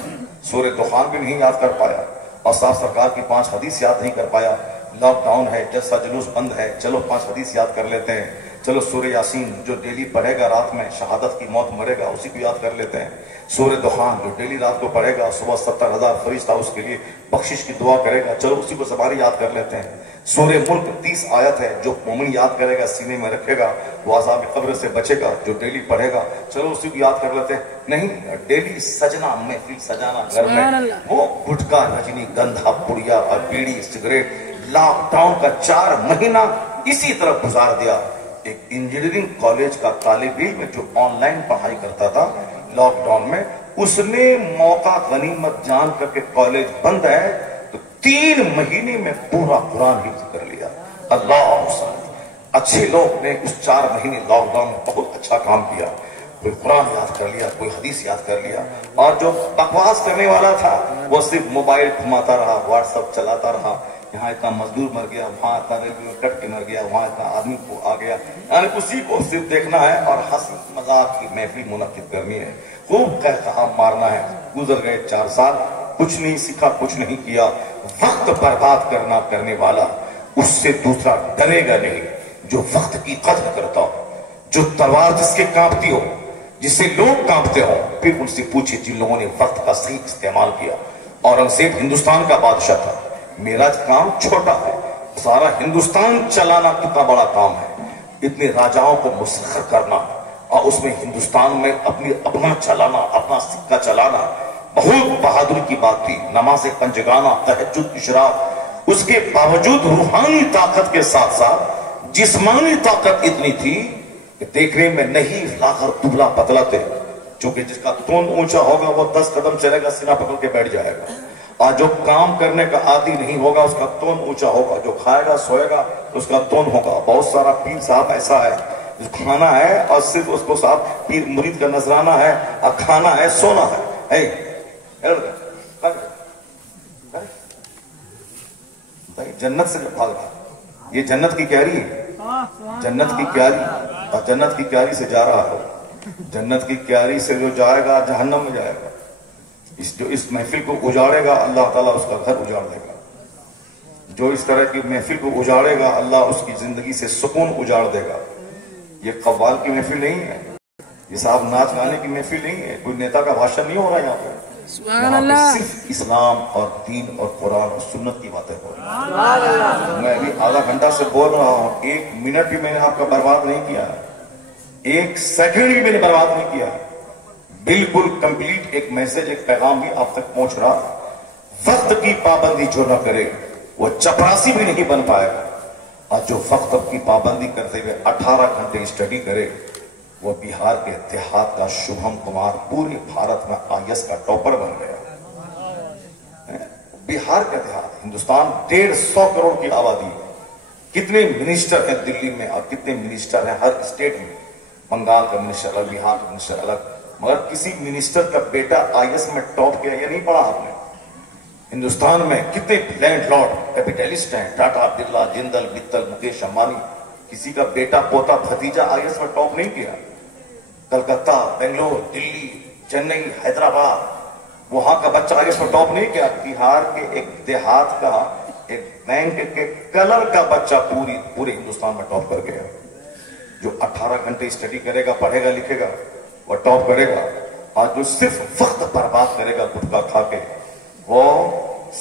سورہ دخان بھی نہیں یاد کر پایا, اور صاحب سرکار کی 5 حدیث یاد نہیں کر پایا. لاک ڈاؤن ہے, جلسہ جلوس بند ہے, چلو 5 حدیث یاد کر لیتے ہیں, چلو سورہ یاسین جو ڈیلی پڑھے گا رات میں شہادت کی موت مرے گا اسی کو یاد کر لیتے ہیں, سورہ دخان جو ڈیلی رات کو پڑھے گا صبح 70,000 فرشتہ اس کے لیے بخشش کی دعا کرے گا, چلو اسی کو زبانی یاد کر لیتے ہیں. سورہ ملک 30 آیت ہے, جو مومن یاد کرے گا سینے میں رکھے گا وہ عذاب قبر سے بچے گا, جو ڈیلی پڑھے گا چلو اسی کو یاد کر لیتے ہیں. نہیں, ڈیلی سجنا محفل سجانا گھر میں, وہ گٹکا رجنی گندھا پڑیا اور بیڑی سگریٹ. لاک ڈاؤن کا 4 مہینہ اسی طرح گزار دیا. ایک انجینئرنگ کالج کا طالب علم جو آن لائن پڑھائی کرتا تھا لاک ڈاؤن میں, اس نے موقع غنیمت جان کر کے کالج بند ہے تو 3 مہینے میں پورا قرآن حفظ کر لیا. اللہ, اچھے لوگ نے اس 4 مہینے لاک ڈاؤن میں بہت اچھا کام کیا. کوئی قرآن یاد کر لیا, کوئی حدیث یاد کر لیا, اور جو بکواس کرنے والا تھا وہ صرف موبائل گھماتا رہا, واٹس ایپ چلاتا رہا. یہاں اتنا مزدور مر گیا, وہاں اتنا ریلوے کٹ کے مر گیا, وہاں اتنا آدمی کو آ گیا, یعنی اسی کو صرف دیکھنا ہے اور ہنسی مذاق کی محفل منعقد کرنی ہے, خوب کہا مارنا ہے. گزر گئے 4 سال, کچھ نہیں سیکھا, کچھ نہیں کیا. وقت برباد کرنے والا اس سے دوسرا ڈرے گا نہیں جو وقت کی قدر کرتا ہو, جو تلوار جس کے کانپتی ہو, جس سے لوگ کانپتے ہو. پھر ان سے پوچھے جن لوگوں نے وقت کا صحیح استعمال کیا. اورنگزیب ہندوستان کا بادشاہ تھا, میرا کام چھوٹا ہے, سارا ہندوستان چلانا کتنا بڑا کام ہے. اتنے راجاؤں کو مسخر کرنا, اور اس میں ہندوستان میں اپنا چلانا، اپنا سکہ چلانا بہت بہادری کی بات تھی. نماز پنجگانہ، تہجد، اشراق، اس کے باوجود روحانی طاقت کے ساتھ ساتھ جسمانی طاقت اتنی تھی کہ دیکھنے میں نہیں لاغر دبلا پتلا تھے. چونکہ جس کا تون اونچا ہوگا وہ 10 قدم چلے گا، سینہ پکڑ کے بیٹھ جائے گا. اور جو کام کرنے کا عادی نہیں ہوگا اس کا تون اونچا ہوگا. جو کھائے گا سوئے گا اس کا تون ہوگا. بہت سارا پیر صاحب ایسا ہے جو کھانا ہے اور صرف اس کو صاحب پیر مرید کا نذرانہ ہے، اور کھانا ہے سونا ہے. جنت سے بھاگ رہا، یہ جنت کی کیاری ہے، جنت کی کیاری، اور جنت کی کیاری سے جا رہا ہے. جنت کی کیاری سے جو جائے گا جہنم میں جائے گا. جو اس محفل کو اجاڑے گا اللہ تعالیٰ اس کا گھر اجاڑ دے گا. جو اس طرح کی محفل کو اجاڑے گا اللہ اس کی زندگی سے سکون اجاڑ دے گا. یہ قوال کی محفل نہیں ہے، یہ صاحب ناچ گانے کی محفل نہیں ہے، کوئی نیتا کا بھاشن نہیں ہو رہا یہاں پہ. یہاں پہ صرف اسلام اور دین اور قرآن اور سنت کی باتیں ہو رہی. میں ابھی آدھا گھنٹہ سے بول رہا ہوں، 1 منٹ بھی میں نے آپ کا برباد نہیں کیا، 1 سیکنڈ بھی میں نے برباد نہیں کیا. بالکل کمپلیٹ ایک میسج، ایک پیغام بھی آپ تک پہنچ رہا. وقت کی پابندی جو نہ کرے وہ چپراسی بھی نہیں بن پائے گا، اور جو وقت کی پابندی کرتے ہوئے 18 گھنٹے اسٹڈی کرے وہ بہار کے دیہات کا شبھم کمار پورے بھارت میں IAS کا ٹاپر بن گیا. بہار کا دیہات، ہندوستان 150 کروڑ کی آبادی، کتنے منسٹر ہیں دلی میں اور کتنے منسٹر ہیں ہر اسٹیٹ میں. بنگال کا منسٹر الگ، بہار کا منسٹر الگ، مگر کسی منسٹر کا بیٹا IAS میں ٹاپ کیا یہ نہیں پڑھا آپ نے. ہندوستان میں کتنے لینڈ لارڈ کیپیٹلسٹ ہیں، ٹاٹا، برلا، جندل، متل، مکیش امبانی، کسی کا بیٹا پوتا بھتیجا IAS میں ٹاپ نہیں کیا. کلکتہ، بنگلور، دلی، چنئی، حیدرآباد، وہاں کا بچہ IAS میں ٹاپ نہیں کیا. بہار کے ایک دیہات کا ایک بینک کے کلر کا بچہ پورے ہندوستان میں ٹاپ کر گیا. جو 18 گھنٹے اسٹڈی کرے گا، پڑھے گا، لکھے گا، وہ ٹاپ کرے گا. اور جو صرف وقت برباد کرے گا گٹکا کھا کے، وہ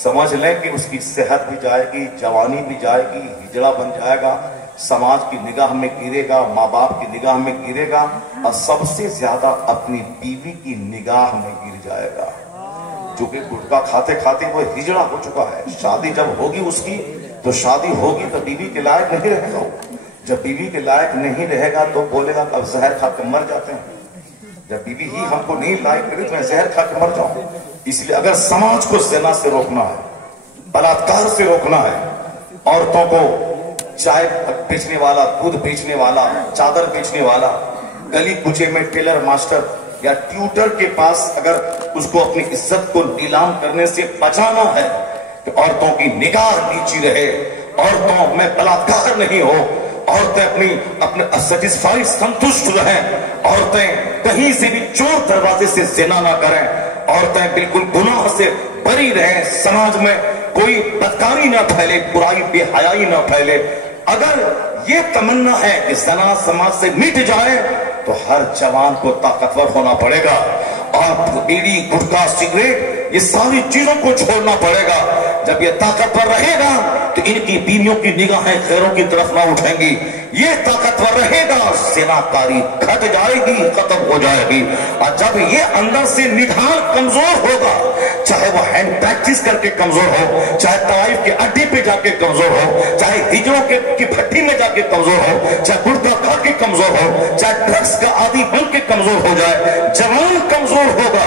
سمجھ لیں کہ اس کی صحت بھی جائے گی، جوانی بھی جائے گی، ہجڑا بن جائے گا، سماج کی نگاہ میں گرے گا، ماں باپ کی نگاہ میں گرے گا، اور سب سے زیادہ اپنی بیوی کی نگاہ میں گر جائے گا. جو کہ گٹکا کھاتے کھاتے وہ ہجڑا ہو چکا ہے. شادی جب ہوگی اس کی تو شادی ہوگی تو بیوی کے لائق نہیں رہے گا. جب بیوی کے لائق نہیں رہے گا تو بولے گا اب زہر کھا کے مر جاتے ہیں. جب بیوی ہی ہم کو نہیں لائق کرے تو میں زہر کھا کے مر جاؤں. اس لیے اگر سماج کو زنا سے روکنا ہے، بلاತ್ಕಾರ سے روکنا ہے، عورتوں کو چائے بیچنے والا، دودھ بیچنے والا، چادر بیچنے والا، گلی کوچے میں ٹیلر ماسٹر یا ٹیوٹر کے پاس اگر اس کو اپنی عزت کو نیلام کرنے سے بچانا ہے کہ عورتوں کی نگاہ نیچی رہے، عورتوں میں بلاತ್ಕಾರ نہیں ہو، عورتیں اپنے سیٹسفائی سنتشٹ رہیں، عورتیں کہیں سے بھی چور دروازے سے زنا نہ کریں، عورتیں بالکل گناہ سے بری رہیں، سماج میں کوئی بدکاری نہ پھیلے، برائی بے حیائی نہ پھیلے. اگر یہ تمنا ہے کہ زنا سماج سے مٹ جائے تو ہر جوان کو طاقتور ہونا پڑے گا، اور بیڑی، گٹکا، سگریٹ، یہ ساری چیزوں کو چھوڑنا پڑے گا. جب یہ طاقتور رہے گا تو ان کی بیویوں کی نگاہیں غیروں کی طرف نہ اٹھیں گی. یہ طاقتور رہے گا، زنا کاری گھٹ جائے گی، ختم ہو جائے گی. اور جب یہ اندر سے نڈھال کمزور ہوگا، چاہے وہ ہینڈ پریکٹس کر کے کمزور ہو، چاہے طائف کے اڈے پہ جا کے کمزور ہو، چاہے ہجڑوں کی بھٹی میں جا کے کمزور ہو، چاہے گٹکا کھا کے کمزور ہو، چاہے ڈرگس کا عادی بن کے کمزور ہو جائے، جوان کمزور ہوگا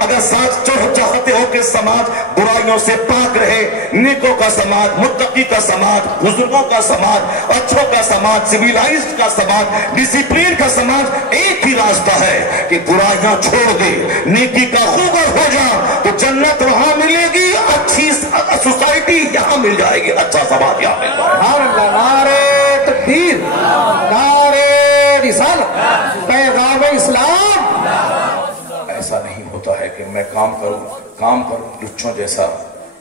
اگر چاہتے ہو کہ سماج برائیوں سے پاک رہے، نیکوں کا سماج، متقی کا سماج، بزرگوں کا سماج، اچھوں کا سماج، سویلائزڈ کا سماج، ڈسپلین کا سماج، ایک ہی راستہ ہے کہ برائیاں چھوڑ دے، نیکی کا خوگر ہو جا تو جنت وہاں ملے گی، اچھی سوسائٹی یہاں مل جائے گی، اچھا سماج یہاں مل جائے گا. نعرہ تکبیر، نعرہ رسالت، پیغام اسلام. ایسا نہیں ہوتا ہے کہ میں کام کروں لچوں جیسا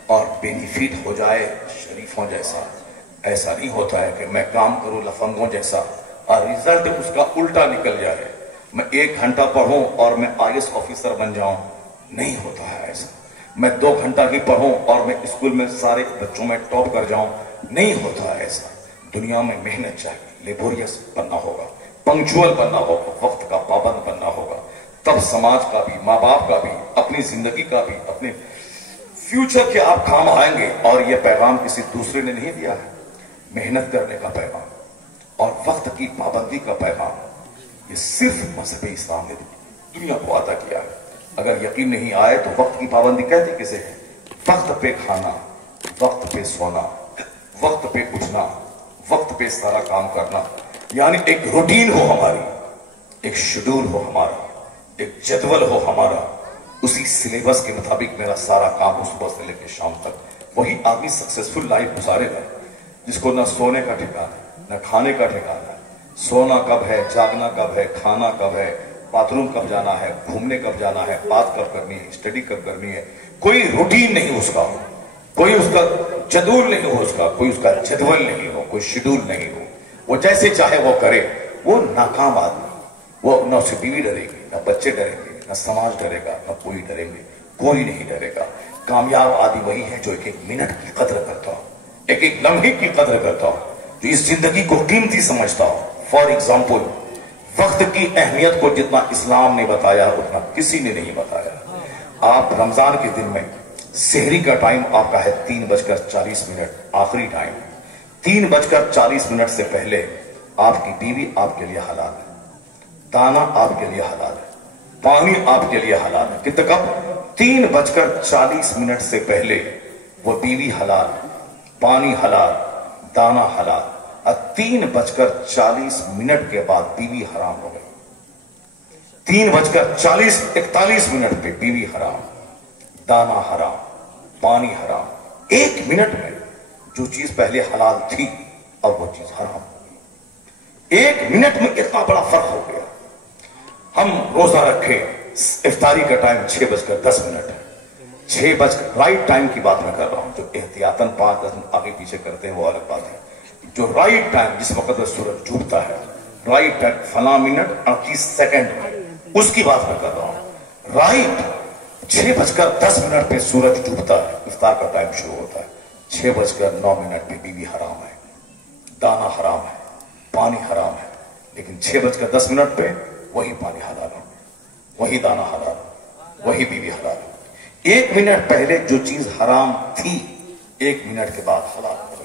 اور بینیفٹ ہو جائے شریفوں جیسا. ایسا نہیں ہوتا ہے کہ میں کام کروں لفنگوں جیسا اور ریزلٹ اس کا الٹا نکل جائے. میں 1 گھنٹہ پڑھوں اور میں IAS آفیسر بن جاؤں، نہیں ہوتا ہے ایسا. میں 2 گھنٹہ ہی پڑھوں اور میں اسکول میں سارے بچوں میں ٹاپ کر جاؤں، نہیں ہوتا ایسا. دنیا میں محنت چاہیے, لیبوریس بننا ہوگا, پنکچوئل بننا ہوگا, وقت کا پابند بننا ہوگا. تب سماج کا بھی, ماں باپ کا بھی, اپنی زندگی کا بھی, اپنے فیوچر کے آپ کام آئیں گے. اور یہ پیغام کسی دوسرے نے نہیں دیا ہے, محنت کرنے کا پیغام اور وقت کی پابندی کا پیغام یہ صرف مذہب اسلام نے دنیا کو عطا کیا ہے. اگر یقین نہیں آئے تو وقت کی پابندی کہتے کسے ہے؟ وقت پہ کھانا, وقت پہ سونا, وقت پہ اٹھنا, وقت پہ سارا کام کرنا. یعنی ایک روٹین ہو ہماری, ایک شیڈول ہو ہمارا, ایک جدول ہو ہمارا, اسی سلیبس کے مطابق میرا سارا کام صبح سے لے کے شام تک. وہی آدمی سکسیسفل لائف گزارے گا جس کو نہ سونے کا ٹھکانا ہے, نہ کھانے کا ٹھکانا ہے. سونا کب ہے, جاگنا کب ہے, کھانا کب ہے, باتھ روم کب جانا ہے, گھومنے کب جانا ہے, بات کب کرنی ہے, اسٹڈی کب کرنی ہے. کوئی روٹین نہیں اس کا ہو, کوئی اس کا جدول نہیں ہو, اس کا کوئی اس کا جدول نہیں ہو, کوئی شیڈول نہیں ہو. وہ جیسے چاہے وہ کرے. وہ ناکام آدمی, وہ نہ اسے بیوی ڈرے گی, نہ بچے ڈریں گے, نہ سماج ڈرے گا, نہ کوئی ڈریں گے, کوئی نہیں ڈرے گا. کامیاب آدمی وہی ہے جو ایک ایک منٹ کی قدر کرتا ہو, ایک ایک لمحے کی قدر کرتا ہو, جو اس زندگی کو قیمتی سمجھتا ہو. فار ایگزامپل, وقت کی اہمیت کو جتنا اسلام نے بتایا اتنا کسی نے نہیں بتایا. آپ رمضان کے دن میں سحری کا ٹائم آپ کا ہے 3:40 آخری ٹائم. 3:40 سے پہلے آپ کی بیوی آپ کے لیے حلال ہے, دانا آپ کے لیے حلال ہے, پانی آپ کے لیے حلال ہے. کتنے کب؟ 3:40 سے پہلے وہ بیوی حلال, پانی حلال, دانا حلال. 3:40 کے بعد بیوی حرام ہو گئی. 3:41 پہ بیوی حرام, دانا حرام, پانی حرام. 1 منٹ میں جو چیز پہلے حلال تھی اب وہ چیز حرام ہو گئی. 1 منٹ میں اتنا بڑا فرق ہو گیا. ہم روزہ رکھے, افطاری کا ٹائم 6:10 ہے. 6 رائٹ ٹائم کی بات میں کر رہا ہوں. جو احتیاطاً 5-10 منٹ آگے پیچھے کرتے ہیں وہ الگ بات ہے. جو رائٹ ٹائم جس وقت سورج ڈوبتا ہے, رائٹ ٹائم فلاں منٹ 38 سیکنڈ میں, اس کی بات میں کر رہا ہوں. رائٹ 6:10 پہ سورج ڈوبتا ہے, افطار کا ٹائم شروع ہوتا ہے. 6:09 پہ بیوی حرام ہے, دانا حرام ہے, پانی حرام ہے. لیکن 6:10 پہ وہی پانی حلال ہے, وہی دانا حلال ہے, وہی بیوی حلال ہے. 1 منٹ پہلے جو چیز حرام تھی 1 منٹ کے بعد حلال ہو گئی.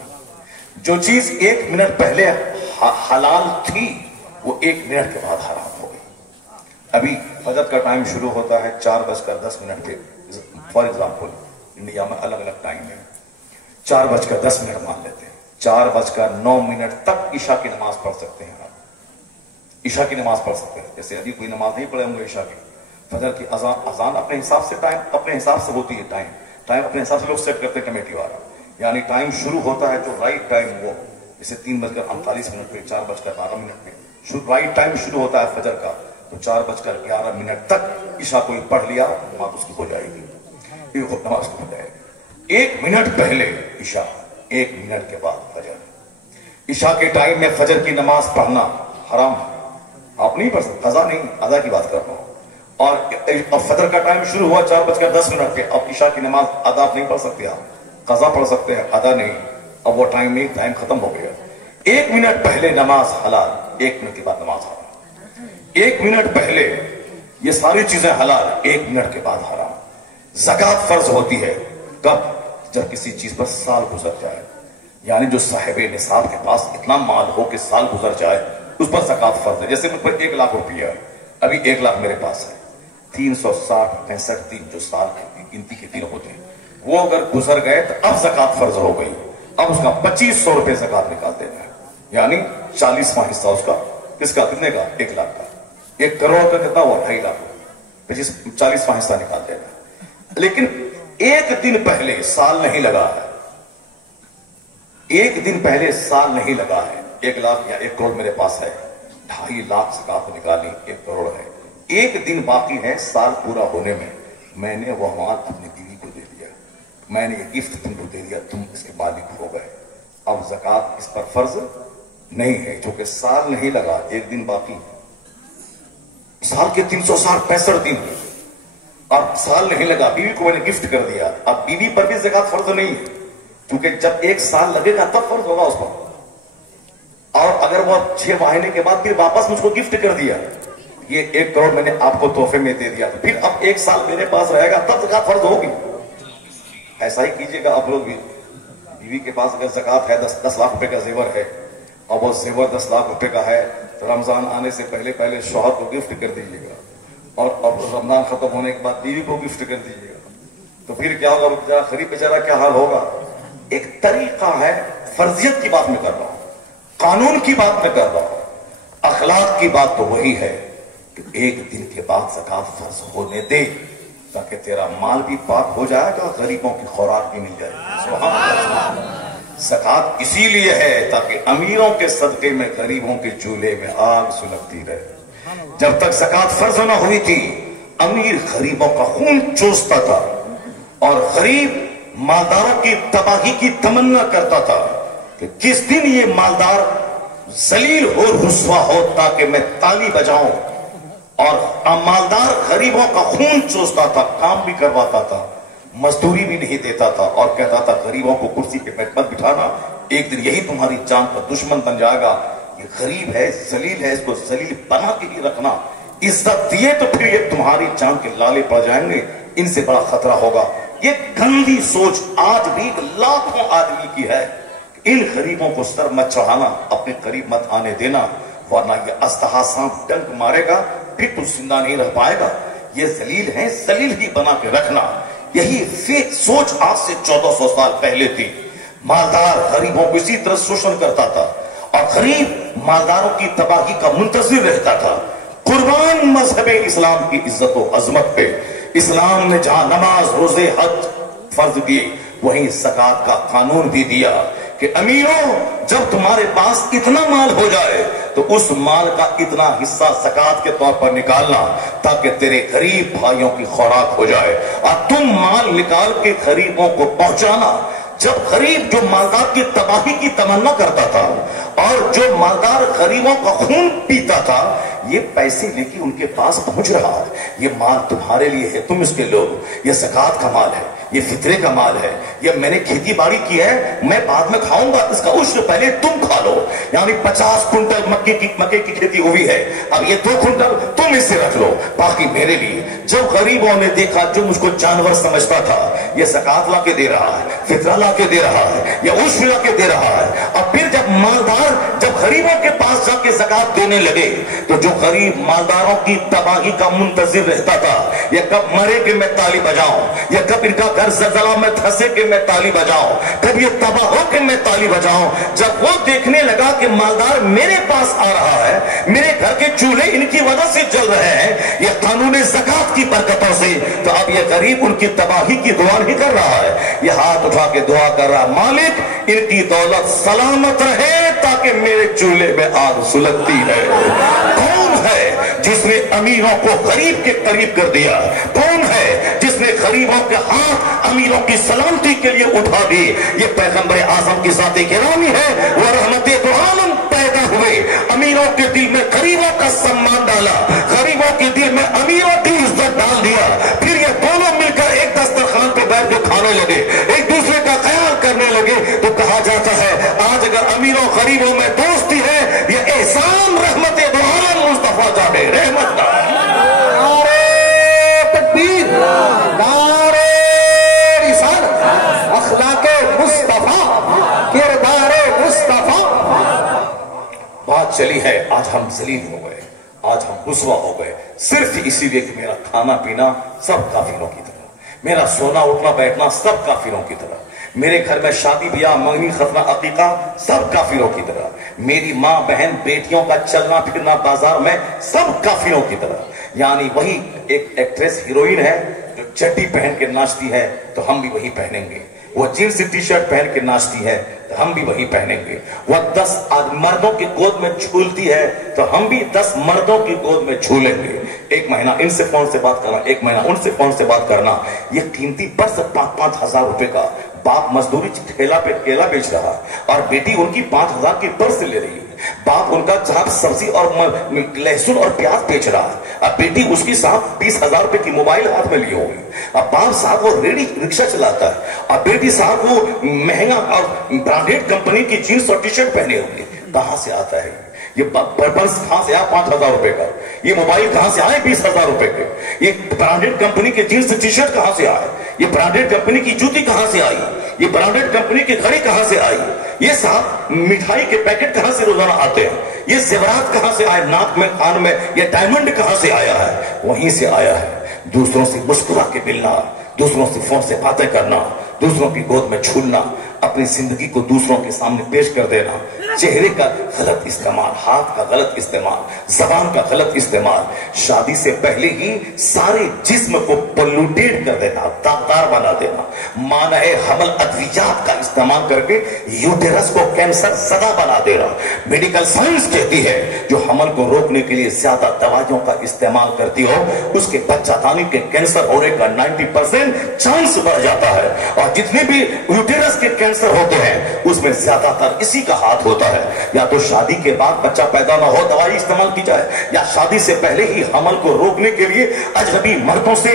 جو چیز 1 منٹ پہلے حلال تھی وہ 1 منٹ کے بعد حرام ہو گئی. ابھی فجر کا ٹائم شروع ہوتا ہے 4:10 پہ. فار ایگزامپل انڈیا میں الگ الگ ٹائم ہے. 4:10 مان لیتے ہیں. 4:09 تک عشاء کی نماز پڑھ سکتے ہیں. آپ عشاء کی نماز پڑھ سکتے ہیں. جیسے ابھی کوئی نماز نہیں پڑھے ہوں گے عشاء کی, فجر کی اذان اپنے حساب سے ٹائم اپنے حساب سے ہوتی ہے. ٹائم اپنے حساب سے لوگ سیٹ کرتے ہیں کمیٹی والا. یعنی ٹائم شروع ہوتا ہے جو رائٹ ٹائم وہ جیسے 3:39 پہ 4:12 پہ رائٹ ٹائم شروع ہوتا ہے فجر کا, تو 4:11 تک عشاء کوئی پڑھ لیا نماز اس کی ہو جائے گی, نماز کو ہو جائے گی. 1 منٹ پہلے عشاء, 1 منٹ کے بعد فجر. عشاء کے ٹائم میں فجر کی نماز پڑھنا حرام ہے, آپ نہیں پڑھ سکتے. قضا نہیں, ادا کی بات کر رہا ہوں. اور فجر کا ٹائم شروع ہوا 4:10 پہ, اب عشاء کی نماز ادا نہیں پڑھ سکتے آپ, قضا پڑھ سکتے ہیں, ادا نہیں. اب وہ ٹائم نہیں, ٹائم ختم ہو گیا. 1 منٹ پہلے نماز حلال, 1 منٹ کے بعد نماز حرام. 1 منٹ پہلے یہ ساری چیزیں حلال, 1 منٹ کے بعد حرام. زکوٰۃ فرض ہوتی ہے کب؟ جب کسی چیز پر سال گزر جائے. یعنی جو صاحب نصاب کے پاس اتنا مال ہو کہ سال گزر جائے اس پر زکوٰۃ فرض ہے. جیسے مجھ پر 1 لاکھ روپیہ ہے, ابھی 1 لاکھ میرے پاس ہے. 360-65 دن جو سال کی گنتی کے دن ہوتے ہیں وہ اگر گزر گئے تو اب زکوٰۃ فرض ہو گئی. اب اس کا 2500 روپے زکوٰۃ نکال دینا ہے. یعنی 40واں حصہ اس کا, کس کا, کتنے کا, 1 لاکھ کا. 1 کروڑ کا کتنا ہوا, 2.5 لاکھ. 40واں حصہ نکال دینا. لیکن 1 دن پہلے سال نہیں لگا ہے, 1 دن پہلے سال نہیں لگا ہے. 1 لاکھ یا 1 کروڑ میرے پاس ہے, 2.5 لاکھ زکوٰۃ نکالی, 1 کروڑ ہے. 1 دن باقی ہے سال پورا ہونے میں. میں نے وہ مال اپنی بیوی کو دے دیا, میں نے یہ گفٹ تم کو دے دیا, تم اس کے مالک ہو گئے. اب زکوٰۃ اس پر فرض نہیں ہے چونکہ سال نہیں لگا, 1 دن باقی. سال کے 365 دن اور سال نہیں لگا, بیوی کو میں نے گفٹ کر دیا. اب بیوی پر بھی زکوٰۃ فرض نہیں ہے کیونکہ جب 1 سال لگے گا تب فرض ہوگا اس پر. اور اگر وہ 6 مہینے کے بعد پھر واپس مجھ کو گفٹ کر دیا, یہ 1 کروڑ میں نے آپ کو تحفے میں دے دیا, تو پھر اب 1 سال میرے پاس رہے گا تب زکات فرض ہوگی. ایسا ہی کیجئے گا آپ لوگ بھی. بیوی کے پاس اگر زکات ہے 10 لاکھ روپے کا زیور ہے, اور وہ زیور 10 لاکھ روپے کا ہے, تو رمضان آنے سے پہلے شوہر کو گفٹ کر دیجیے گا, اور اب رمضان ختم ہونے کے بعد بیوی کو گفٹ کر دیجیے گا. تو پھر کیا ہوگا, بیچارہ غریب بیچارہ کیا حال ہوگا. ایک طریقہ ہے, فرضیت کی بات میں کر رہا ہوں, قانون کی بات میں کر رہا ہوں. اخلاق کی بات تو وہی ہے کہ 1 دن کے بعد زکات فرض ہونے دے, تاکہ تیرا مال بھی پاک ہو جائے گا, غریبوں کی خوراک بھی مل جائے گی. سبحان اللہ. زکات اسی لیے ہے تاکہ امیروں کے صدقے میں غریبوں کے چولہے میں آگ سلگتی رہے. جب تک زکات فرض نہ ہوئی تھی, امیر غریبوں کا خون چوستا تھا, اور غریب مالداروں کی تباہی کی تمنا کرتا تھا کہ کس دن یہ مالدار ذلیل ہو, رسوا ہو, تاکہ میں تالی بجاؤں. اور مالدار غریبوں کا خون چوستا تھا, کام بھی کرواتا تھا, مزدوری بھی نہیں دیتا تھا, اور کہتا تھا غریبوں کو کرسی پہ مت بٹھانا, ایک دن یہی تمہاری جان کا دشمن بن جائے گا. یہ غریب ہے, ذلیل ہے, اس کو ذلیل بنا کے ہی رکھنا. عزت دیے تو پھر یہ تمہاری جان کے لالے پڑ جائیں گے, ان سے بڑا خطرہ ہوگا. یہ گندی سوچ آج بھی لاکھوں آدمی کی ہے. ان غریبوں کو سر مت چڑھانا, اپنے قریب مت آنے دینا, ورنہ یہ اژدہا سانپ ڈنک مارے گا, پھر تو زندہ نہیں رہ پائے گا. یہ ذلیل ہیں, ذلیل ہی بنا کے رکھنا. یہی فیک سوچ آج سے 1400 سال پہلے تھی. مالدار غریبوں کو اسی طرح شوشن کرتا تھا, اور غریب مالداروں کی تباہی کا منتظر رہتا تھا. قربان مذہب اسلام کی عزت و عظمت پہ, اسلام نے جہاں نماز, روزے, حج فرض دیے, وہیں زکات کا قانون بھی دیا کہ امیروں, جب تمہارے پاس اتنا مال ہو جائے تو اس مال کا اتنا حصہ زکات کے طور پر نکالنا, تاکہ تیرے غریب بھائیوں کی خوراک ہو جائے, اور تم مال نکال کے غریبوں کو پہنچانا. جب غریب جو مالدار کی تباہی کی تمنا کرتا تھا, اور جو مالدار غریبوں کا خون پیتا تھا, یہ پیسے لے کے ان کے پاس پہنچ رہا ہے. یہ مال تمہارے لیے ہے, تم اس کے لوگ, یہ زکات کا مال ہے, یہ فطرے کا مال ہے, یہ میں نے کھیتی باڑی کی ہے, میں بعد میں کھاؤں گا, اس کا عشر پہلے تم کھا لو. یعنی 50 کنٹل مکے کی کھیتی ہوئی ہے, اب یہ 2 کنٹل تم اس سے رکھ لو, باقی میرے لیے. جب غریبوں نے دیکھا جو مجھ کو جانور سمجھتا تھا, یہ زکات لا کے دے رہا ہے, فطرہ لا کے دے رہا ہے, یہ عشر لا کے دے رہا ہے. اور پھر جب مالدار جب غریبوں کے پاس جا کے زکات دینے لگے, تو جو غریب مالداروں کی تباہی کا منتظر رہتا تھا, یہ کب مرے کہ میں تالی بجاؤں, یا کب ان کا گھر زلزلہ میں دھسے کہ میں تالی بجاؤں, کب یہ تباہ ہو کہ میں تالی بجاؤں. جب وہ دیکھنے لگا کہ مالدار میرے پاس آ رہا ہے, میرے گھر کے چولہے ان کی وجہ سے جل رہے ہیں, یہ قانون زکات کی برکتوں سے, تو اب یہ غریب ان کی تباہی کی دعا نہیں کر رہا ہے, یہ ہاتھ اٹھا کے دعا کر رہا, مالک ان کی دولت سلامت رہے, تاکہ میرے چولہے میں آگ سلگتی ہے. کون ہے جس نے امیروں کو غریب کے قریب کر دیا؟ کون ہے جس نے غریبوں کے ہاتھ امیروں کی سلامتی کے لیے اٹھا دی؟ یہ پیغمبر اعظم کی ذات گرامی ہے. وہ رحمت دو عالم پیدا ہوئے, امیروں کے دل میں غریبوں کا سمان ڈالا, غریبوں کے دل میں امیروں کی عزت ڈال دیا. پھر یہ دونوں مل کر ایک دسترخوان پہ بیٹھ کے کھانے لگے, ایک دوسرے کا خیال کرنے لگے. تو کہا جاتا ہے آج اگر امیروں غریبوں میں دوستی ہے, یہ احسان رحمت دو عالم مصطفیٰ جانے رحمت کا. نعرے تکبیر, نعرے رسالت, اخلاق مصطفیٰ, کردار مصطفیٰ. بات چلی ہے, آج ہم ذلیل ہو گئے, آج ہم رسوا ہو گئے, صرف اسی لیے کہ میرا کھانا پینا سب کافروں کی طرح, میرا سونا اٹھنا بیٹھنا سب کافروں کی طرح, میرے گھر میں شادی بیاہ, منگنی, ختنہ, عقیقہ سب کافروں کی طرح, میری ماں بہن بیٹیوں کا چلنا پھرنا بازار میں سب کافروں کی طرح. یعنی وہی ایک ایکٹریس ہیروئن ہے جو چڈی پہن کے ناچتی ہے, تو ہم بھی وہی پہنیں گے. وہ جینس ٹی شرٹ پہن کے ناچتی ہے, تو ہم بھی وہی پہنیں گے. وہ 10 مردوں کی گود میں جھولتی ہے, تو ہم بھی 10 مردوں کی گود میں جھولیں گے. ایک مہینہ ان سے فون سے بات کرنا, ایک مہینہ ان سے فون سے بات کرنا. یہ قیمتی پرس 5-5 ہزار روپے کا, باپ مزدوری ٹھیلا پہ کیلا بیچ رہا, اور بیٹی ان کی 5 ہزار کی پرس لے رہی ہے. باپ ان کا صاحب سبزی اور لہسن اور پیاز بیچ رہا ہے، اب بیٹی اس کی صاحب 20,000 روپے کی موبائل ہاتھ میں لیے ہوئی، اب باپ صاحب وہ ریڈی رکشہ چلاتا ہے، اب بیٹی صاحب وہ مہنگا اور برانڈیڈ کمپنی کی جینس اور ٹی شرٹ پہنے ہوئے. کہاں سے آتا ہے یہ پرپس؟ کہاں سے آیا 5,000 روپے کا؟ یہ موبائل کہاں سے آئے 20,000 روپے کے؟ یہ برانڈیڈ کمپنی کے جینس ٹی شرٹ کہاں سے آئے؟ یہ برانڈیڈ کمپنی کی جوتی کہاں سے آئی؟ یہ برانڈیڈ کمپنی کی گھڑی کہاں سے آئی؟ یہ صاحب مٹھائی کے پیکٹ کہاں سے روزانہ آتے ہیں؟ یہ زیورات کہاں سے آئے؟ ناک میں، کان میں یہ ڈائمنڈ کہاں سے آیا ہے؟ وہیں سے آیا ہے. دوسروں سے مسکرا کے ملنا، دوسروں سے فون سے باتیں کرنا، دوسروں کی گود میں جھولنا، اپنی زندگی کو دوسروں کے سامنے پیش کر دینا، چہرے کا غلط استعمال، ہاتھ کا غلط استعمال، زبان کا غلط استعمال، شادی سے پہلے ہی سارے جسم کو پولوٹیٹ کر دینا، داغدار بنا دینا، مانع حمل ادویات کا استعمال کر کے یوٹیرس کو کینسر زدہ بنا دینا. میڈیکل سائنس کہتی ہے جو حمل کو روکنے کے لیے زیادہ دوائیوں کا استعمال کرتی ہو اس کے بچہ دانی کے کینسر ہونے کا 90% چانس بڑھ جاتا ہے. اور جتنے بھی یوٹیرس کے کینسر ہوتے ہیں اس میں زیادہ تر اسی کا ہاتھ ہوتا ہے. یا تو شادی کے بعد بچہ پیدا نہ ہو دوائی استعمال کی جائے، یا شادی سے پہلے ہی حمل کو روکنے کے لیے اجنبی مردوں سے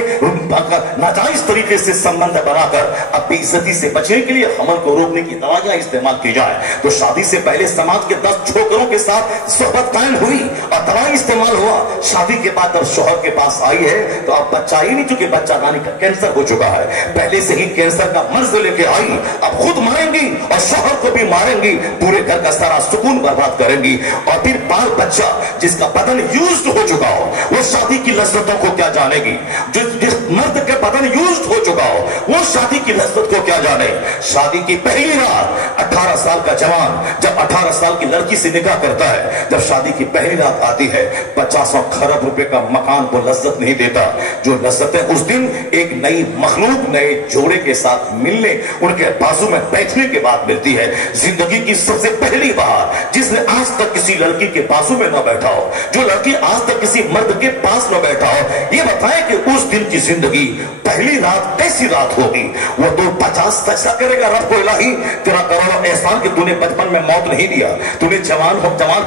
ناجائز طریقے سے سمبند بنا کر اب بے عزتی سے بچنے کے لیے حمل کو روکنے کی دوائیاں استعمال کی جائے. تو شادی سے پہلے سماج کے 10 چھوکروں کے ساتھ صحبت قائم ہوئی اور دوائی استعمال ہوا. شادی کے بعد اب شوہر کے پاس آئی ہے تو اب بچہ ہی نہیں، چونکہ بچہ دانی کا کینسر ہو چکا ہے، پہلے سے ہی کینسر کا مرض لے کے آئی، اب خود ماریں گی اور شوہر کو بھی ماریں گی، پورے گھر کا سارا سکون برباد کریں گی. اور پھر بال بچہ جس کا بدن یوزڈ ہو چکا ہو وہ شادی کی لذتوں کو کیا جانے گی؟ جس مرد کے بدن یوزڈ ہو چکا ہو وہ شادی کی لذت کو کیا جانے؟ شادی کی پہلی رات 18 سال کا جوان جب 18 سال کی لڑکی سے نکاح کرتا ہے، جب شادی کی پہلی رات آتی ہے 50 کھرب روپے کا مکان کو لذت نہیں دیتا. جو لذتیں اس دن ایک نئی مخلوق، نئے جوڑے کے ساتھ ملنے، ان کے بازو میں بیٹھنے کے بعد ملتی ہے. زندگی کی سب سے پہلی بار جس نے آج تک کسی لڑکی کے بازو میں نہ بیٹھا ہو، جو لڑکی آج تک کسی مرد کے پاس نہ بیٹھا ہو، یہ بتائیں کہ اس دن کی زندگی پہلی رات کیسی رات ہوگی؟ وہ تو 50 ایسا کرے گا رب کو الہی تیرا کروڑا احسان کہ تو نے بچپن میں موت نہیں دیا، تو نے جوان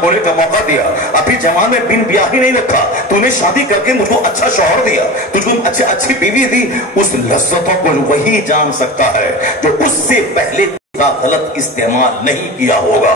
ہونے کا موقع دیا، ابھی جوان میں بن بیاہ ہی نہیں رکھا، تو نے شادی کر کے مجھ کو اچھا شوہر دیا، تجھ کو اچھی بیوی دی. اس لذتوں کو وہی جان سکتا ہے جو اس سے پہلے کا غلط استعمال نہیں کیا ہوگا.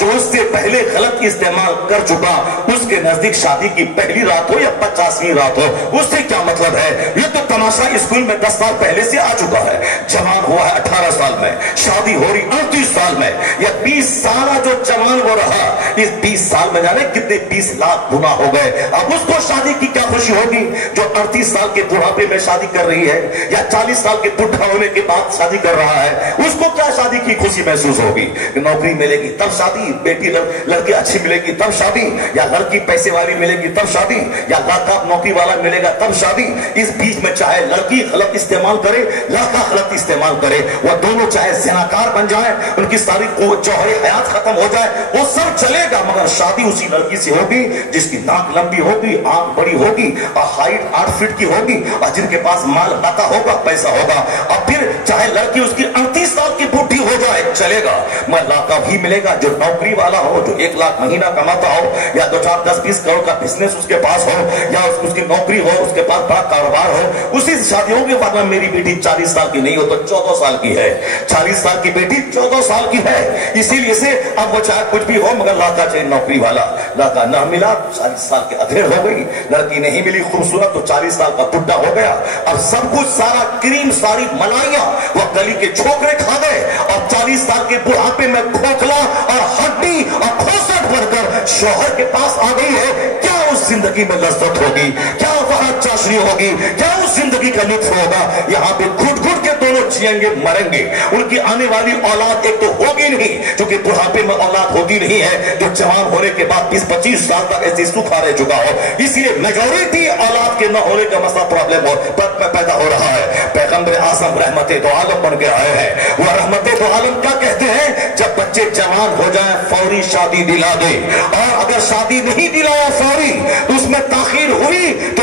جو اس سے پہلے غلط استعمال کر چکا اس کے نزدیک شادی کی پہلی رات ہو یا 50ویں رات ہو اس سے کیا مطلب ہے؟ یہ تو تماشا اسکول میں 10 سال پہلے سے آ چکا ہے. جوان ہوا ہے 18 سال میں، شادی ہو رہی 38 سال میں، یا 20 سال جو جوان وہ رہا، اس 20 سال میں جانے کتنے 20 لاکھ گنا ہو گئے. اب اس کو شادی کی کیا خوشی ہوگی جو 38 سال کے بڑھاپے میں شادی کر رہی ہے یا 40 سال کے بڈھا ہونے کے بعد شادی کر رہا ہے؟ اس کو کیا شادی کی خوشی محسوس ہوگی؟ نوکری ملے گی تب شادی، بیٹی لڑکی اچھی ملے گی تب شادی، یا لڑکی پیسے والی ملے گی تب شادی، یا لڑکا نوکری والا ملے گا تب شادی. اس بیچ میں چاہے لڑکی غلط استعمال کرے، لڑکا غلط استعمال کرے، وہ دونوں چاہے زناکار بن جائیں، ان کی ساری قوت جوہر حیات ختم ہو جائے، وہ سب چلے گا، مگر شادی اسی لڑکی سے ہوگی جس کی ناک لمبی ہوگی، آنکھ بڑی ہوگی اور ہائٹ 8 فٹ کی ہوگی اور جن کے پاس مال پتا ہوگا، پیسہ ہوگا. اور پھر چاہے لڑکی اس کی 38 سال کی بڈھی ہو جائے چلے گا، میں لڑکا بھی ملے گا جو نوکری والا ہو، جو 1 لاکھ مہینہ کماتا ہو، یا 2 4 10 20 کروڑ کا بزنس اس کے پاس ہو، یا اس کی نوکری ہو، اس کے پاس بڑا کاروبار ہو. اسی سے شادی ہوگی. ورنہ میری بیٹی 40 سال کی نہیں ہو تو 14 سال کی ہے، 40 سال کی بیٹی 14 سال کی ہے. اسی لیے سے اب وہ چاہے کچھ بھی ہو مگر لڑکا چاہے نوکری والا. لڑکا نہ ملا 40 سال کی ادھیڑ ہو گئی، لڑکی نہیں ملی خوبصورت تو 40 سال کا بڈھا ہو گیا. اب سب کچھ سارا کریم، ساری ملائیاں وہ گلی کے چھوکرے کھا گئے اور 40 سال کے بڑھاپے میں کھوکھلا اور ہڈی اور کھوسٹ بھر کر شوہر کے پاس آ گئی ہے. کیا اس زندگی میں لذت ہوگی؟ کیا وہاں چاشنی ہوگی؟ کیا اس زندگی کا لطف ہوگا؟ یہاں پہ گھٹ گھٹ کے دونوں جیئیں گے، مریں گے. ان کی آنے والی اولاد ایک تو ہوگی نہیں کیونکہ بڑھاپے میں اولاد ہوتی نہیں ہے جو جوان ہونے کے بعد 20-25 سال تک ایسے سکھا رہ چکا ہو. اس لیے میجورٹی اولاد کے نہ ہونے کا مسئلہ پرابلم پیدا ہو رہا ہے. پیغمبر اعظم رحمت دو عالم بن کے آئے ہیں. وہ رحمت دو عالم کیا کہتے ہیں؟ جب بچے جوان ہو جائیں فوری شادی دلا دے، اور اگر شادی نہیں دلایا فوری تو اس میں تاخیر ہوئی تو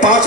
5